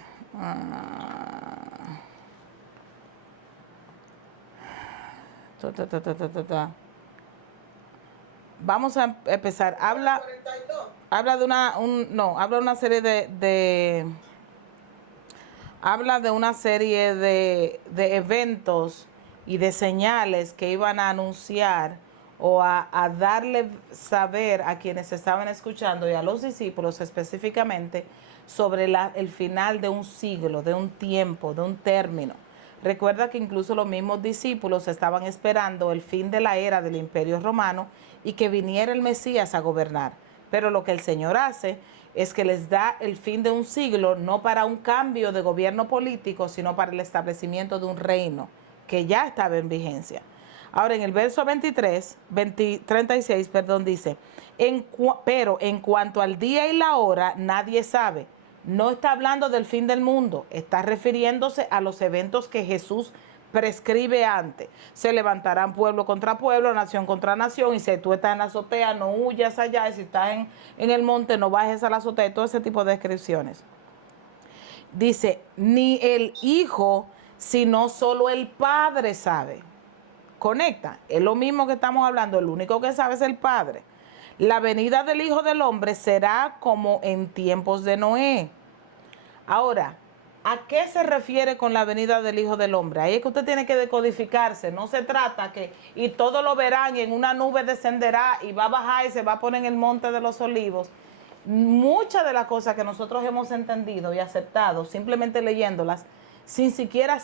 vamos a empezar. Habla de una serie habla de una serie de eventos y de señales que iban a anunciar o a darle saber a quienes estaban escuchando y a los discípulos específicamente sobre el final de un siglo, de un tiempo, de un término. Recuerda que incluso los mismos discípulos estaban esperando el fin de la era del Imperio Romano y que viniera el Mesías a gobernar. Pero lo que el Señor hace es que les da el fin de un siglo, no para un cambio de gobierno político, sino para el establecimiento de un reino que ya estaba en vigencia. Ahora en el verso 36, dice, pero en cuanto al día y la hora, nadie sabe. No está hablando del fin del mundo, está refiriéndose a los eventos que Jesús prescribe antes. Se levantarán pueblo contra pueblo, nación contra nación, y si tú estás en la azotea, no huyas allá, y si estás en el monte, no bajes a la azotea, todo ese tipo de descripciones. Dice, ni el Hijo, sino solo el Padre sabe. Conecta, es lo mismo que estamos hablando, el único que sabe es el Padre. La venida del Hijo del Hombre será como en tiempos de Noé. Ahora, ¿a qué se refiere con la venida del Hijo del Hombre? Ahí es que usted tiene que decodificarse. No se trata que, y todos lo verán y en una nube descenderá y va a bajar y se va a poner en el monte de los olivos. Muchas de las cosas que nosotros hemos entendido y aceptado, simplemente leyéndolas, sin siquiera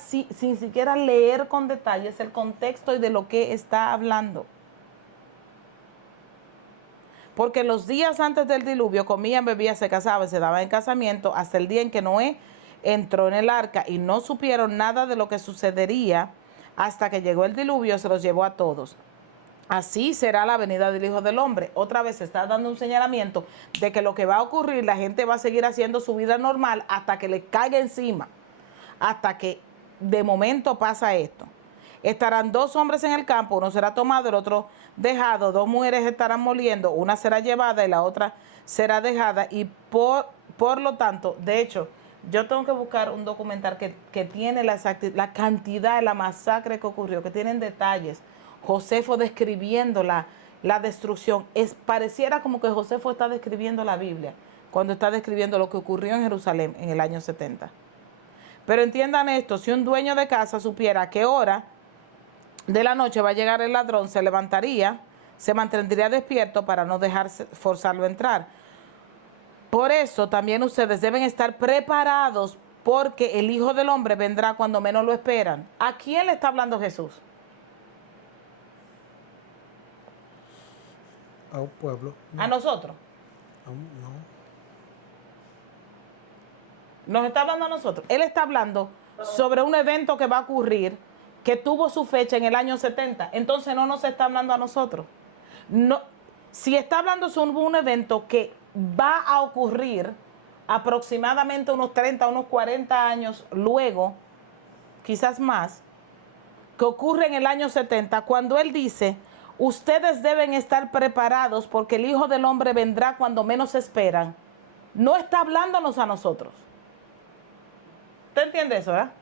leer con detalles el contexto y de lo que está hablando. Porque los días antes del diluvio comían, bebían, se casaban, se daban en casamiento hasta el día en que Noé entró en el arca y no supieron nada de lo que sucedería hasta que llegó el diluvio, se los llevó a todos. Así será la venida del Hijo del Hombre. Otra vez se está dando un señalamiento de que lo que va a ocurrir, la gente va a seguir haciendo su vida normal hasta que le caiga encima, hasta que de momento pasa esto. Estarán 2 hombres en el campo, uno será tomado, el otro dejado, 2 mujeres estarán moliendo, una será llevada y la otra será dejada, y por lo tanto, de hecho, yo tengo que buscar un documental que tiene la cantidad de la masacre que ocurrió, que tienen detalles. Josefo describiendo la destrucción. Pareciera como que Josefo está describiendo la Biblia, cuando está describiendo lo que ocurrió en Jerusalén en el año 70. Pero entiendan esto, si un dueño de casa supiera a qué hora de la noche va a llegar el ladrón, se levantaría, se mantendría despierto para no dejarse forzarlo a entrar. Por eso también ustedes deben estar preparados, porque el Hijo del Hombre vendrá cuando menos lo esperan. ¿A quién le está hablando Jesús? A un pueblo. ¿A nosotros? No. Nos está hablando a nosotros. Él está hablando sobre un evento que va a ocurrir, que tuvo su fecha en el año 70. Entonces no nos está hablando a nosotros. No, si está hablando sobre un evento que va a ocurrir aproximadamente unos 30, unos 40 años luego, quizás más, que ocurre en el año 70, cuando él dice, ustedes deben estar preparados porque el Hijo del Hombre vendrá cuando menos esperan, no está hablándonos a nosotros. ¿Usted entiende eso, verdad?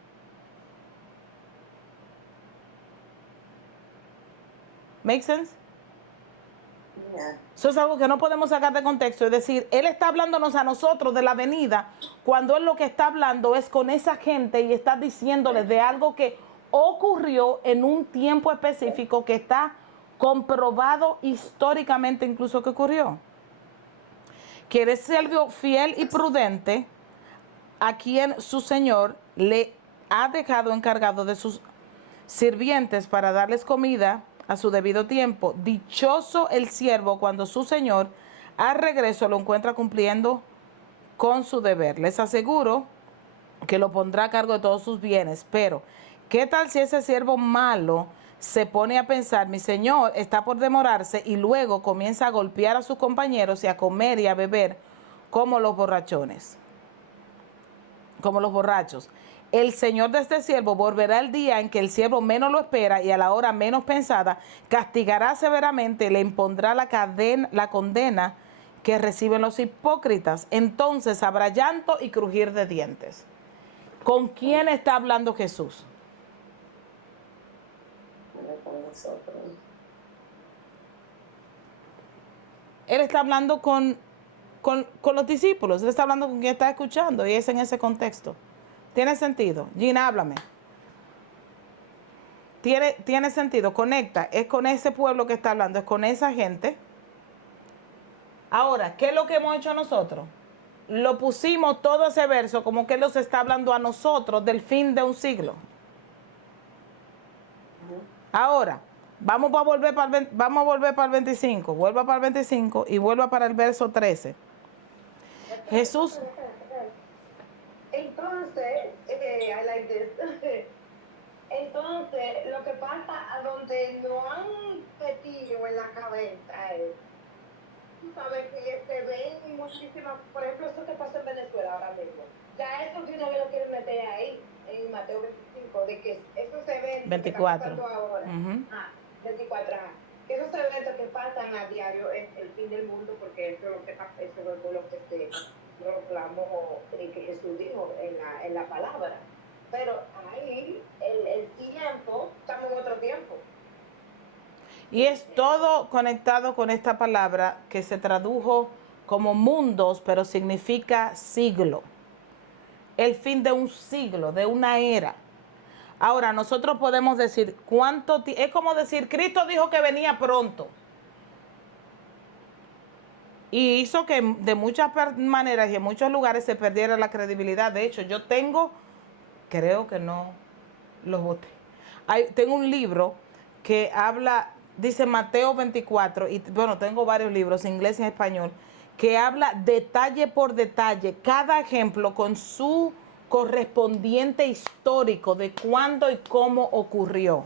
¿Make sense? Eso es algo que no podemos sacar de contexto. Es decir, él está hablándonos a nosotros de la venida, cuando él lo que está hablando es con esa gente y está diciéndoles de algo que ocurrió en un tiempo específico, que está comprobado históricamente incluso que ocurrió. Quiere ser fiel y prudente a quien su Señor le ha dejado encargado de sus sirvientes para darles comida a su debido tiempo. Dichoso el siervo cuando su Señor al regreso lo encuentra cumpliendo con su deber. Les aseguro que lo pondrá a cargo de todos sus bienes. Pero, ¿qué tal si ese siervo malo se pone a pensar, mi Señor está por demorarse, y luego comienza a golpear a sus compañeros y a comer y a beber como los borrachones? Como los borrachos. El Señor de este siervo volverá el día en que el siervo menos lo espera y a la hora menos pensada, castigará severamente, le impondrá la condena que reciben los hipócritas. Entonces habrá llanto y crujir de dientes. ¿Con quién está hablando Jesús? Con nosotros. Él está hablando con los discípulos, él está hablando con quien está escuchando, y es en ese contexto. ¿Tiene sentido? Gina, háblame. ¿Tiene sentido? Conecta. Es con ese pueblo que está hablando, es con esa gente. Ahora, ¿qué es lo que hemos hecho nosotros? Lo pusimos todo ese verso como que Él nos está hablando a nosotros del fin de un siglo. Ahora, vamos a volver para el 25. Vuelva para el 25 y vuelva para el verso 13. Jesús... Entonces, I like this. Entonces, lo que pasa a donde no han metido en la cabeza es, tú sabes que se ven muchísimas, por ejemplo, eso que pasa en Venezuela ahora mismo. Ya eso que una vez lo quieren meter ahí, en Mateo 25, de que esos eventos 24. que están pasando ahora, 24, que esos eventos que pasan a diario es el fin del mundo, porque eso es lo que se proclamó que Jesús dijo en la palabra. Pero ahí, el tiempo, estamos en otro tiempo. Y es todo conectado con esta palabra que se tradujo como mundos, pero significa siglo. El fin de un siglo, de una era. Ahora, nosotros podemos decir, es como decir, Cristo dijo que venía pronto. Y hizo que de muchas maneras y en muchos lugares se perdiera la credibilidad. De hecho, yo creo que no los boté. Tengo un libro que habla dice Mateo 24, y bueno, tengo varios libros, inglés y español, que habla detalle por detalle, cada ejemplo con su correspondiente histórico de cuándo y cómo ocurrió.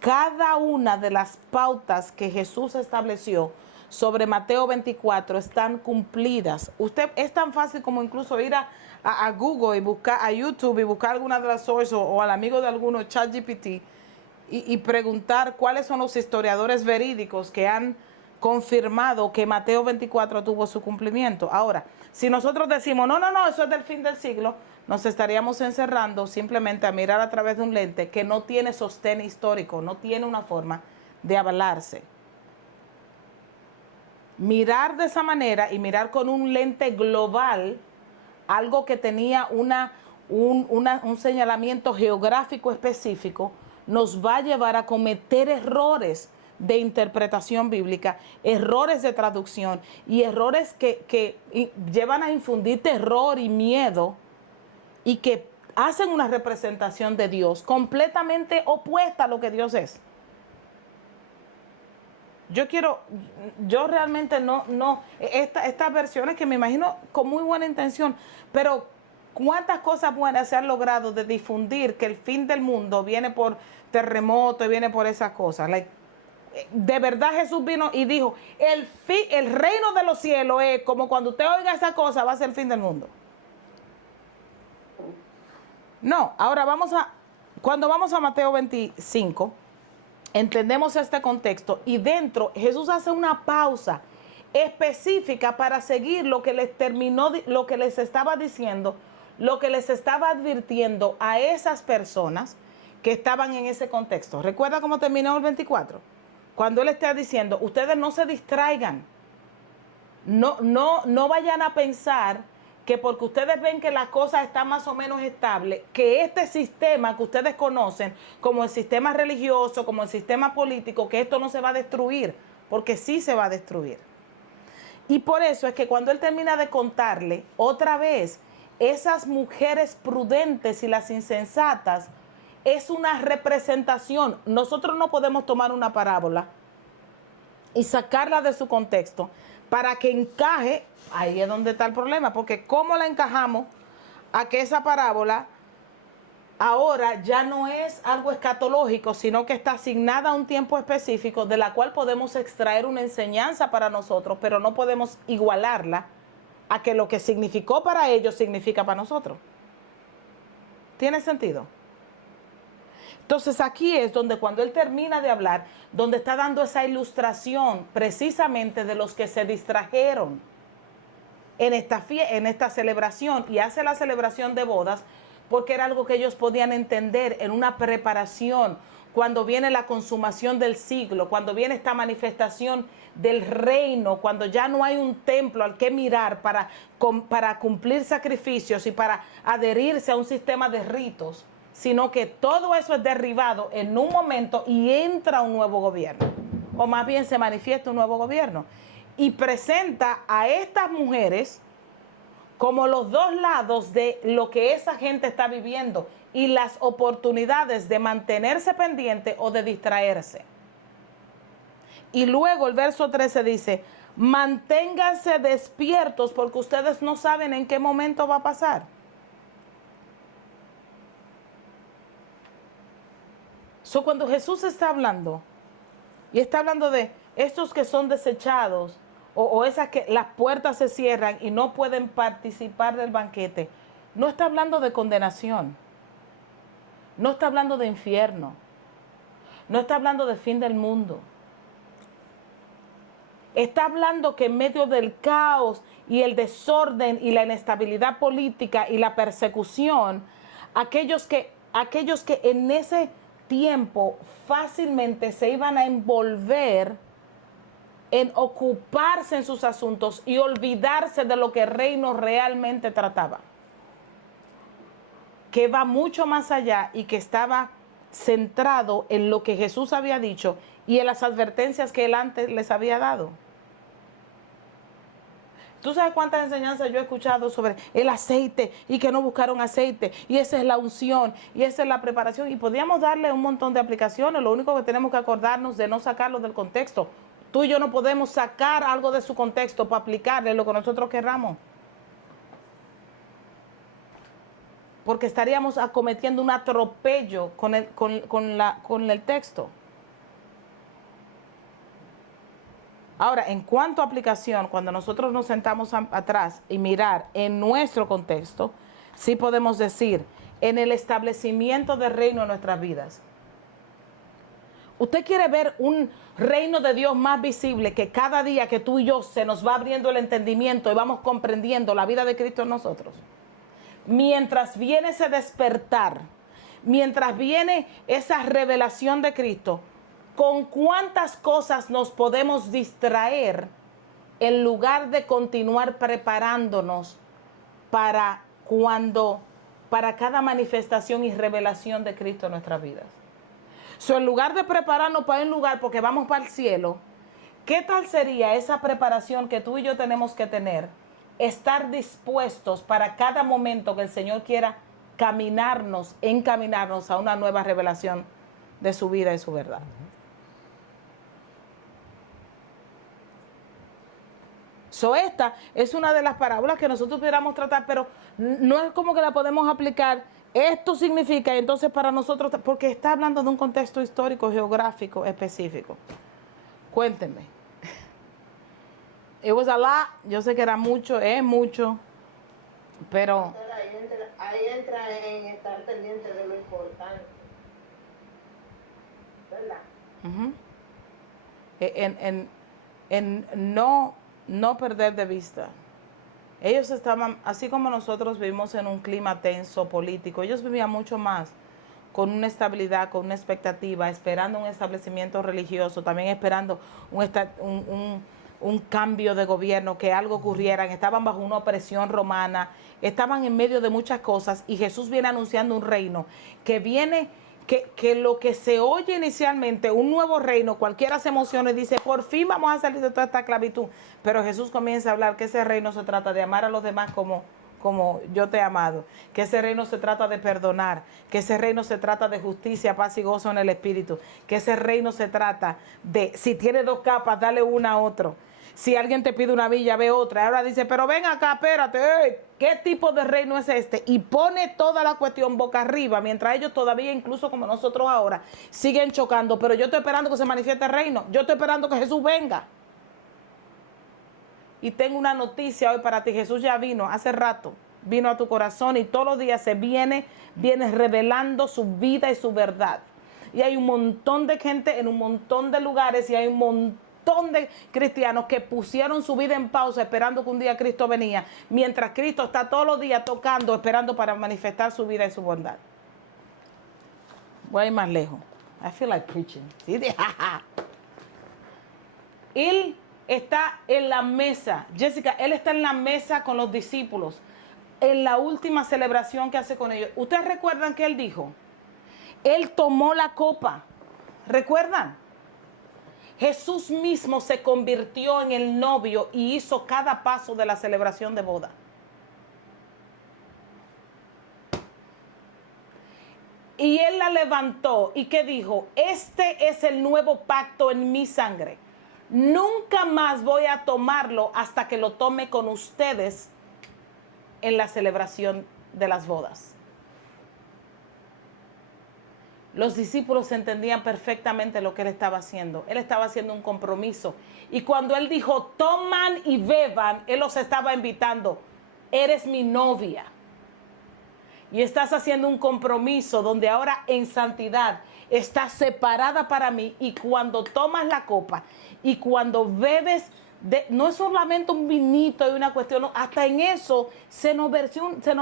Cada una de las pautas que Jesús estableció sobre Mateo 24 están cumplidas. Usted es tan fácil como incluso ir a Google y buscar, a YouTube y buscar alguna de las sources o al amigo de alguno, ChatGPT, y preguntar cuáles son los historiadores verídicos que han confirmado que Mateo 24 tuvo su cumplimiento. Ahora, si nosotros decimos, no, eso es del fin del siglo, nos estaríamos encerrando simplemente a mirar a través de un lente que no tiene sostén histórico, no tiene una forma de avalarse. Mirar de esa manera y mirar con un lente global, algo que tenía un señalamiento geográfico específico, nos va a llevar a cometer errores de interpretación bíblica, errores de traducción y errores que llevan a infundir terror y miedo y que hacen una representación de Dios completamente opuesta a lo que Dios es. Yo realmente estas versiones que me imagino con muy buena intención, pero cuántas cosas buenas se han logrado de difundir que el fin del mundo viene por terremoto y viene por esas cosas. De verdad Jesús vino y dijo, el reino de los cielos es como cuando usted oiga esa cosa, va a ser el fin del mundo. No, ahora cuando vamos a Mateo 25, entendemos este contexto y dentro Jesús hace una pausa específica para seguir lo que les estaba diciendo, lo que les estaba advirtiendo a esas personas que estaban en ese contexto. ¿Recuerda cómo terminó el 24? Cuando él está diciendo, ustedes no se distraigan, no vayan a pensar que porque ustedes ven que la cosa está más o menos estable, que este sistema que ustedes conocen, como el sistema religioso, como el sistema político, que esto no se va a destruir, porque sí se va a destruir. Y por eso es que cuando él termina de contarle otra vez, esas mujeres prudentes y las insensatas, es una representación. Nosotros no podemos tomar una parábola y sacarla de su contexto para que encaje. Ahí es donde está el problema, porque ¿cómo la encajamos a que esa parábola ahora ya no es algo escatológico, sino que está asignada a un tiempo específico de la cual podemos extraer una enseñanza para nosotros, pero no podemos igualarla a que lo que significó para ellos significa para nosotros? ¿Tiene sentido? Entonces aquí es donde cuando él termina de hablar, donde está dando esa ilustración precisamente de los que se distrajeron en esta celebración, y hace la celebración de bodas porque era algo que ellos podían entender en una preparación, cuando viene la consumación del siglo, cuando viene esta manifestación del reino, cuando ya no hay un templo al que mirar para cumplir sacrificios y para adherirse a un sistema de ritos, sino que todo eso es derribado en un momento y entra un nuevo gobierno, o más bien se manifiesta un nuevo gobierno, y presenta a estas mujeres como los dos lados de lo que esa gente está viviendo y las oportunidades de mantenerse pendiente o de distraerse. Y luego el verso 13 dice, manténganse despiertos porque ustedes no saben en qué momento va a pasar. Cuando Jesús está hablando, y está hablando de estos que son desechados, o esas que las puertas se cierran y no pueden participar del banquete, no está hablando de condenación, no está hablando de infierno, no está hablando de fin del mundo. Está hablando que en medio del caos y el desorden y la inestabilidad política y la persecución, aquellos que en ese tiempo fácilmente se iban a envolver en ocuparse en sus asuntos y olvidarse de lo que el reino realmente trataba, que va mucho más allá y que estaba centrado en lo que Jesús había dicho y en las advertencias que él antes les había dado. ¿Tú sabes cuántas enseñanzas yo he escuchado sobre el aceite y que no buscaron aceite? Y esa es la unción y esa es la preparación. Y podríamos darle un montón de aplicaciones. Lo único que tenemos que acordarnos de no sacarlo del contexto. Tú y yo no podemos sacar algo de su contexto para aplicarle lo que nosotros querramos. Porque estaríamos acometiendo un atropello con el texto. Ahora, en cuanto a aplicación, cuando nosotros nos sentamos atrás y mirar en nuestro contexto, sí podemos decir, en el establecimiento del reino en nuestras vidas. ¿Usted quiere ver un reino de Dios más visible, que cada día que tú y yo se nos va abriendo el entendimiento y vamos comprendiendo la vida de Cristo en nosotros? Mientras viene ese despertar, mientras viene esa revelación de Cristo, ¿con cuántas cosas nos podemos distraer en lugar de continuar preparándonos para cada manifestación y revelación de Cristo en nuestras vidas? En lugar de prepararnos para un lugar porque vamos para el cielo, ¿qué tal sería esa preparación que tú y yo tenemos que tener? Estar dispuestos para cada momento que el Señor quiera encaminarnos a una nueva revelación de su vida y su verdad. Esta es una de las parábolas que nosotros pudiéramos tratar, pero no es como que la podemos aplicar. Esto significa, entonces para nosotros, porque está hablando de un contexto histórico, geográfico específico. Cuéntenme. It was a lot. Yo sé que era mucho, es mucho, pero... Ahí entra en estar pendiente de lo importante. ¿Verdad? Uh-huh. En no perder de vista. Ellos estaban, así como nosotros vivimos en un clima tenso político, ellos vivían mucho más con una estabilidad, con una expectativa, esperando un establecimiento religioso, también esperando un cambio de gobierno, que algo ocurriera. Estaban bajo una opresión romana, estaban en medio de muchas cosas, y Jesús viene anunciando un reino que viene... Que lo que se oye inicialmente, un nuevo reino, cualquiera se emociona y dice, por fin vamos a salir de toda esta esclavitud. Pero Jesús comienza a hablar que ese reino se trata de amar a los demás como yo te he amado, que ese reino se trata de perdonar, que ese reino se trata de justicia, paz y gozo en el Espíritu, que ese reino se trata de, si tiene 2 capas, dale una a otro. Si alguien te pide una villa, ve otra. Ahora dice, pero ven acá, espérate, ¿qué tipo de reino es este? Y pone toda la cuestión boca arriba, mientras ellos todavía, incluso como nosotros ahora, siguen chocando. Pero yo estoy esperando que se manifieste el reino. Yo estoy esperando que Jesús venga. Y tengo una noticia hoy para ti. Jesús ya vino hace rato. Vino a tu corazón y todos los días se viene revelando su vida y su verdad. Y hay un montón de gente en un montón de lugares, y hay un montón de cristianos que pusieron su vida en pausa esperando que un día Cristo venía, mientras Cristo está todos los días tocando, esperando para manifestar su vida y su bondad. Voy a ir más lejos. I feel like preaching. Él está en la mesa, Jessica, él está en la mesa con los discípulos, en la última celebración que hace con ellos. ¿Ustedes recuerdan que él dijo? Él tomó la copa. ¿Recuerdan? Jesús mismo se convirtió en el novio y hizo cada paso de la celebración de boda. Y él la levantó. ¿Y qué dijo? Este es el nuevo pacto en mi sangre. Nunca más voy a tomarlo hasta que lo tome con ustedes en la celebración de las bodas. Los discípulos entendían perfectamente lo que él estaba haciendo. Él estaba haciendo un compromiso. Y cuando él dijo, toman y beban, él los estaba invitando. Eres mi novia. Y estás haciendo un compromiso donde ahora en santidad estás separada para mí. Y cuando tomas la copa y cuando bebes, no es solamente un vinito y una cuestión, no, hasta en eso se nos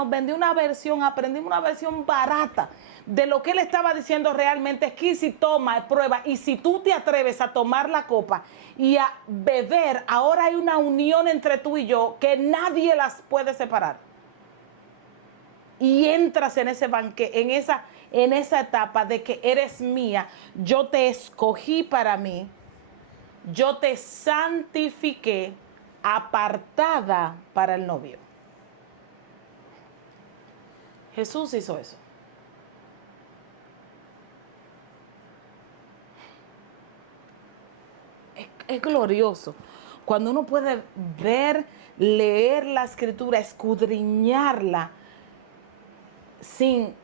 vendió una versión, aprendimos una versión barata de lo que él estaba diciendo realmente. Es que si toma, prueba, y si tú te atreves a tomar la copa y a beber, ahora hay una unión entre tú y yo que nadie las puede separar. Y entras en ese banquete, en esa etapa de que eres mía, yo te escogí para mí, yo te santifiqué apartada para el novio. Jesús hizo eso. Es glorioso. Cuando uno puede ver, leer la escritura, escudriñarla, sin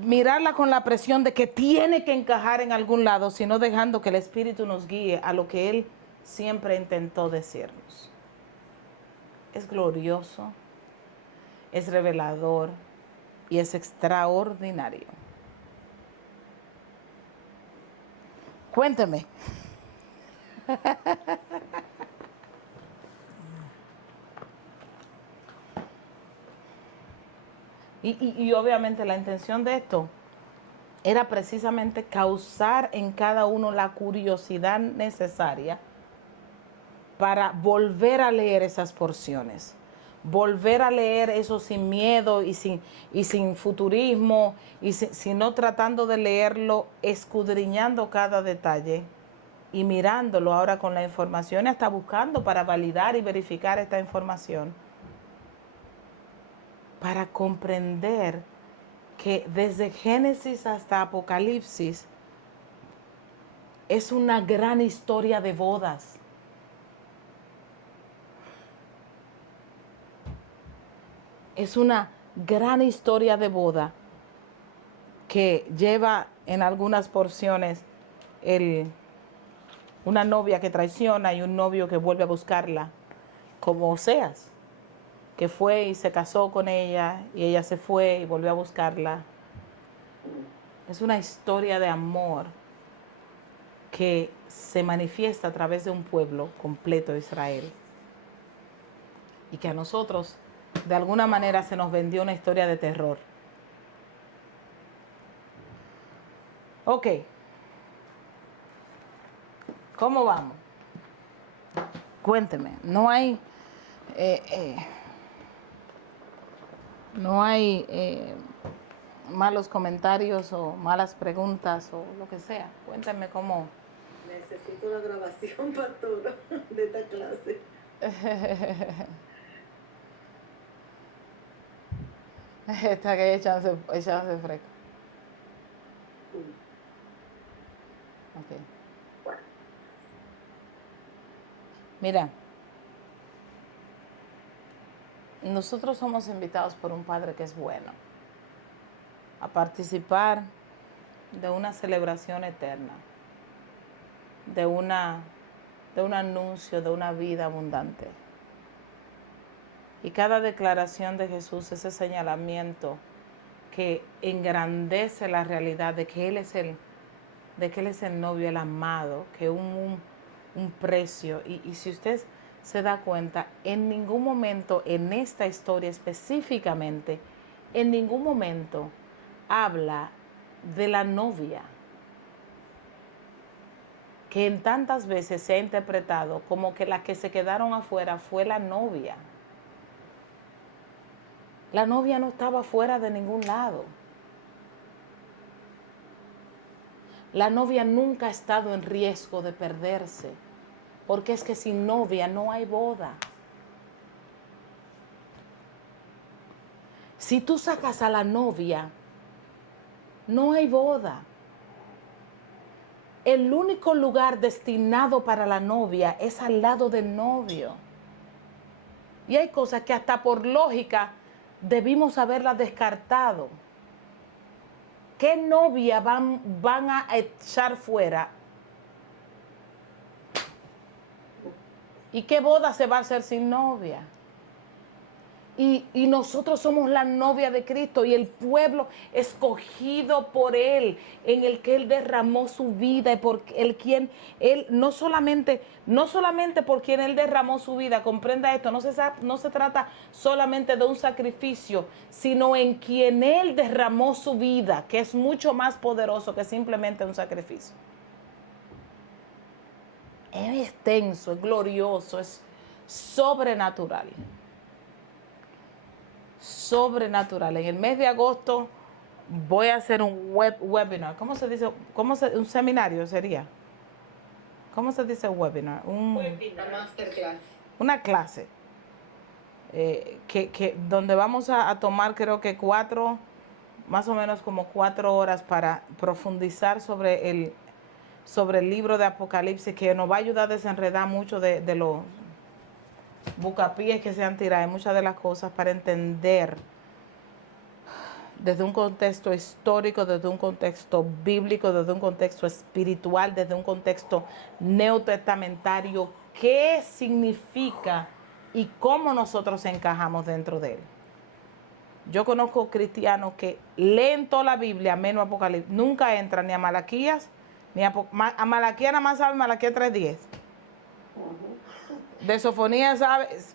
mirarla con la presión de que tiene que encajar en algún lado, sino dejando que el Espíritu nos guíe a lo que Él siempre intentó decirnos. Es glorioso, es revelador y es extraordinario. Cuénteme. Y obviamente la intención de esto era precisamente causar en cada uno la curiosidad necesaria para volver a leer esas porciones, volver a leer eso sin miedo y sin futurismo, sino tratando de leerlo, escudriñando cada detalle y mirándolo ahora con la información y hasta buscando para validar y verificar esta información, para comprender que desde Génesis hasta Apocalipsis es una gran historia de bodas. Es una gran historia de boda que lleva en algunas porciones una novia que traiciona y un novio que vuelve a buscarla, como Oseas, que fue y se casó con ella y ella se fue y volvió a buscarla. Es una historia de amor que se manifiesta a través de un pueblo completo de Israel y que a nosotros de alguna manera se nos vendió una historia de terror. Ok. ¿Cómo vamos? Cuénteme. No hay malos comentarios o malas preguntas o lo que sea. Cuéntame cómo. Necesito la grabación, pastora, de esta clase. Está que echándose fresco. Ok. Mira, nosotros somos invitados por un Padre que es bueno a participar de una celebración eterna, de un anuncio de una vida abundante. Y cada declaración de Jesús, ese señalamiento que engrandece la realidad de que Él es el novio, el amado, que un precio. Y si usted se da cuenta, en ningún momento en esta historia específicamente, en ningún momento habla de la novia, que en tantas veces se ha interpretado como que las que se quedaron afuera fue la novia. La novia no estaba fuera de ningún lado. La novia nunca ha estado en riesgo de perderse, porque es que sin novia no hay boda. Si tú sacas a la novia, no hay boda. El único lugar destinado para la novia es al lado del novio. Y hay cosas que hasta por lógica debimos haberlas descartado. ¿Qué novia van a echar fuera? ¿Y qué boda se va a hacer sin novia? Y nosotros somos la novia de Cristo y el pueblo escogido por Él, en el que Él derramó su vida y por el quien Él, no solamente por quien Él derramó su vida, comprenda esto, no se trata solamente de un sacrificio, sino en quien Él derramó su vida, que es mucho más poderoso que simplemente un sacrificio. Es extenso, es glorioso, es sobrenatural. Sobrenatural. En el mes de agosto voy a hacer un webinar. ¿Cómo se dice? Un seminario sería. ¿Cómo se dice webinar? Una masterclass. una clase donde vamos a tomar creo que más o menos como 4 horas para profundizar sobre el libro de Apocalipsis, que nos va a ayudar a desenredar mucho de los bucapiés que se han tirado, muchas de las cosas para entender desde un contexto histórico, desde un contexto bíblico, desde un contexto espiritual, desde un contexto neotestamentario, qué significa y cómo nosotros encajamos dentro de él. Yo conozco cristianos que leen toda la Biblia, menos Apocalipsis, nunca entran ni a Malaquías, ni a Malaquías, nada más sabe Malaquías 3:10. De Sofonías, ¿sabes?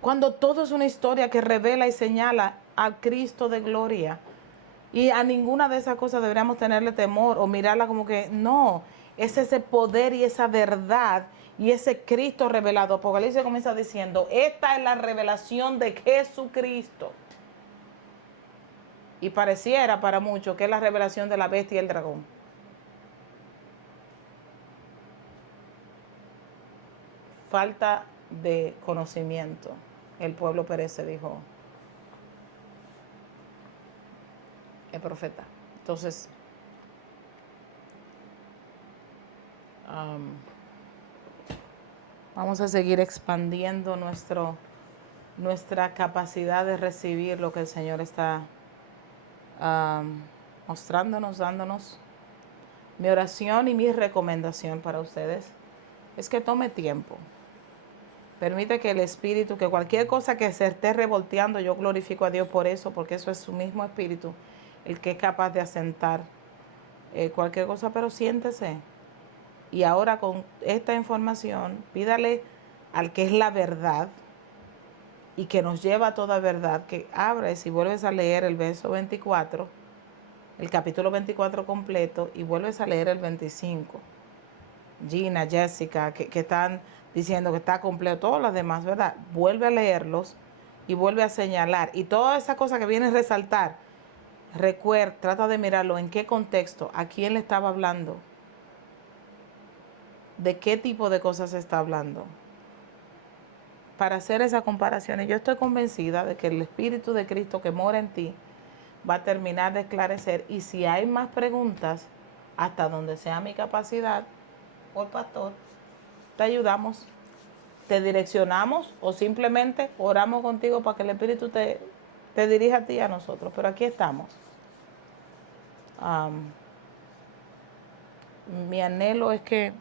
Cuando todo es una historia que revela y señala al Cristo de gloria. Y a ninguna de esas cosas deberíamos tenerle temor o mirarla como que no. Es ese poder y esa verdad y ese Cristo revelado. Apocalipsis comienza diciendo, esta es la revelación de Jesucristo. Y pareciera para muchos que es la revelación de la bestia y el dragón. Falta de conocimiento. El pueblo perece, dijo el profeta. Entonces, vamos a seguir expandiendo nuestra capacidad de recibir lo que el Señor está mostrándonos, dándonos. Mi oración y mi recomendación para ustedes es que tome tiempo. Permite que el Espíritu, que cualquier cosa que se esté revolteando, yo glorifico a Dios por eso, porque eso es su mismo Espíritu, el que es capaz de asentar cualquier cosa, pero siéntese. Y ahora con esta información, pídale al que es la verdad y que nos lleva a toda verdad, que abra y si vuelves a leer el verso 24, el capítulo 24 completo, y vuelves a leer el 25. Gina, Jessica, que están diciendo que está completo, todos los demás, ¿verdad? Vuelve a leerlos y vuelve a señalar. Y toda esa cosa que viene a resaltar, recuerda, trata de mirarlo, en qué contexto, a quién le estaba hablando, de qué tipo de cosas se está hablando. Para hacer esa comparación, y yo estoy convencida de que el Espíritu de Cristo que mora en ti va a terminar de esclarecer. Y si hay más preguntas, hasta donde sea mi capacidad, por pastor, te ayudamos, te direccionamos o simplemente oramos contigo para que el Espíritu te dirija a ti y a nosotros. Pero aquí estamos. Mi anhelo es que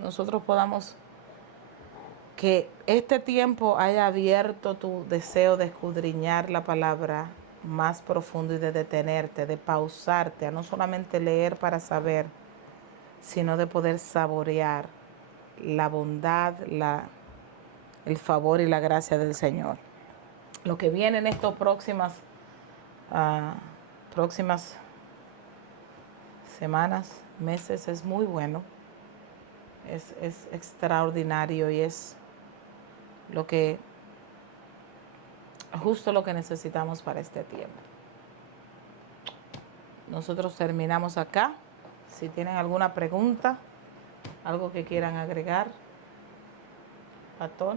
nosotros podamos, que este tiempo haya abierto tu deseo de escudriñar la palabra más profundo y de detenerte, de pausarte, a no solamente leer para saber, sino de poder saborear la bondad, el favor y la gracia del Señor. Lo que viene en estas próximas semanas, meses, es muy bueno, es extraordinario y es justo lo que necesitamos para este tiempo. Nosotros terminamos acá. Si tienen alguna pregunta, algo que quieran agregar, pastor.